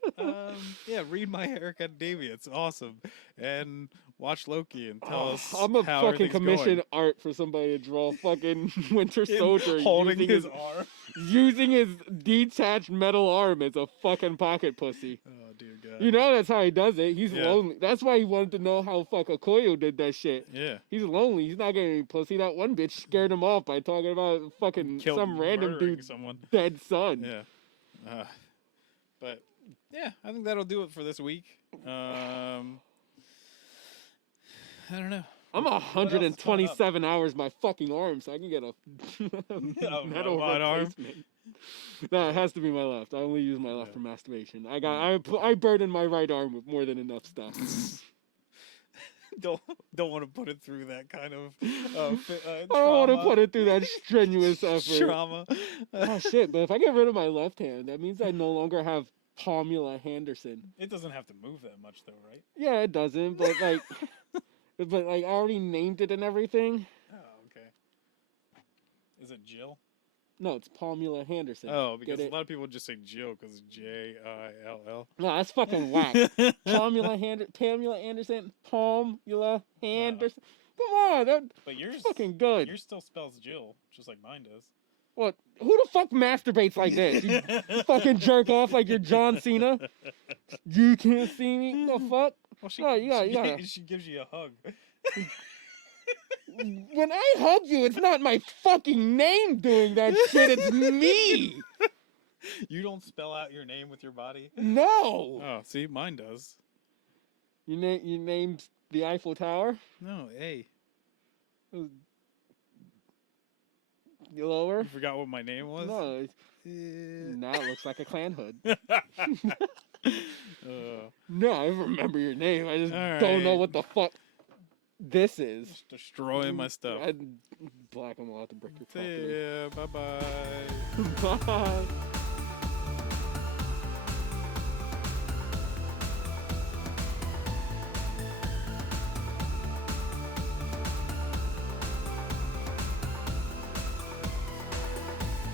yeah, read My Hero Academia. It's awesome. And watch Loki and tell us. I'm a fucking commission art for somebody to draw fucking Winter Soldier holding his arm, using his detached metal arm as a fucking pocket pussy. Oh dear God! You know that's how he does it. He's lonely. That's why he wanted to know how Okoyo did that shit. Yeah. He's lonely. He's not getting any pussy. That one bitch scared him off by talking about fucking some random dude's dead son. Yeah. But yeah, I think that'll do it for this week. I don't know. I'm 127 hours my fucking arm, so I can get a metal replacement. No, it has to be my left. I only use my left for masturbation. I burden my right arm with more than enough stuff. Don't want to put it through that kind of I don't want to put it through that strenuous effort. Trauma. Oh shit! But if I get rid of my left hand, that means I no longer have Pamela Henderson. It doesn't have to move that much, though, right? Yeah, it doesn't. But like, I already named it and everything. Oh, okay. Is it Jill? No, it's Pamela Henderson. Oh, because a lot of people just say Jill because it's Jill. No, that's fucking whack. Pamela Anderson. Pamela Henderson. Come on, but yours fucking good. Yours still spells Jill, just like mine does. What? Who the fuck masturbates like this? You fucking jerk off like you're John Cena. You can't see me. The fuck? Well, she gives you a hug. When I hug you, it's not my fucking name doing that shit. It's me. You don't spell out your name with your body? No. Oh, see, mine does. You named the Eiffel Tower? No, A. You lower? You forgot what my name was? No. Now it looks like a clan hood. No, I remember your name. I just don't know what the fuck this is. Just destroying my stuff. Black, I'm allowed to break your property. Yeah, bye-bye. Bye.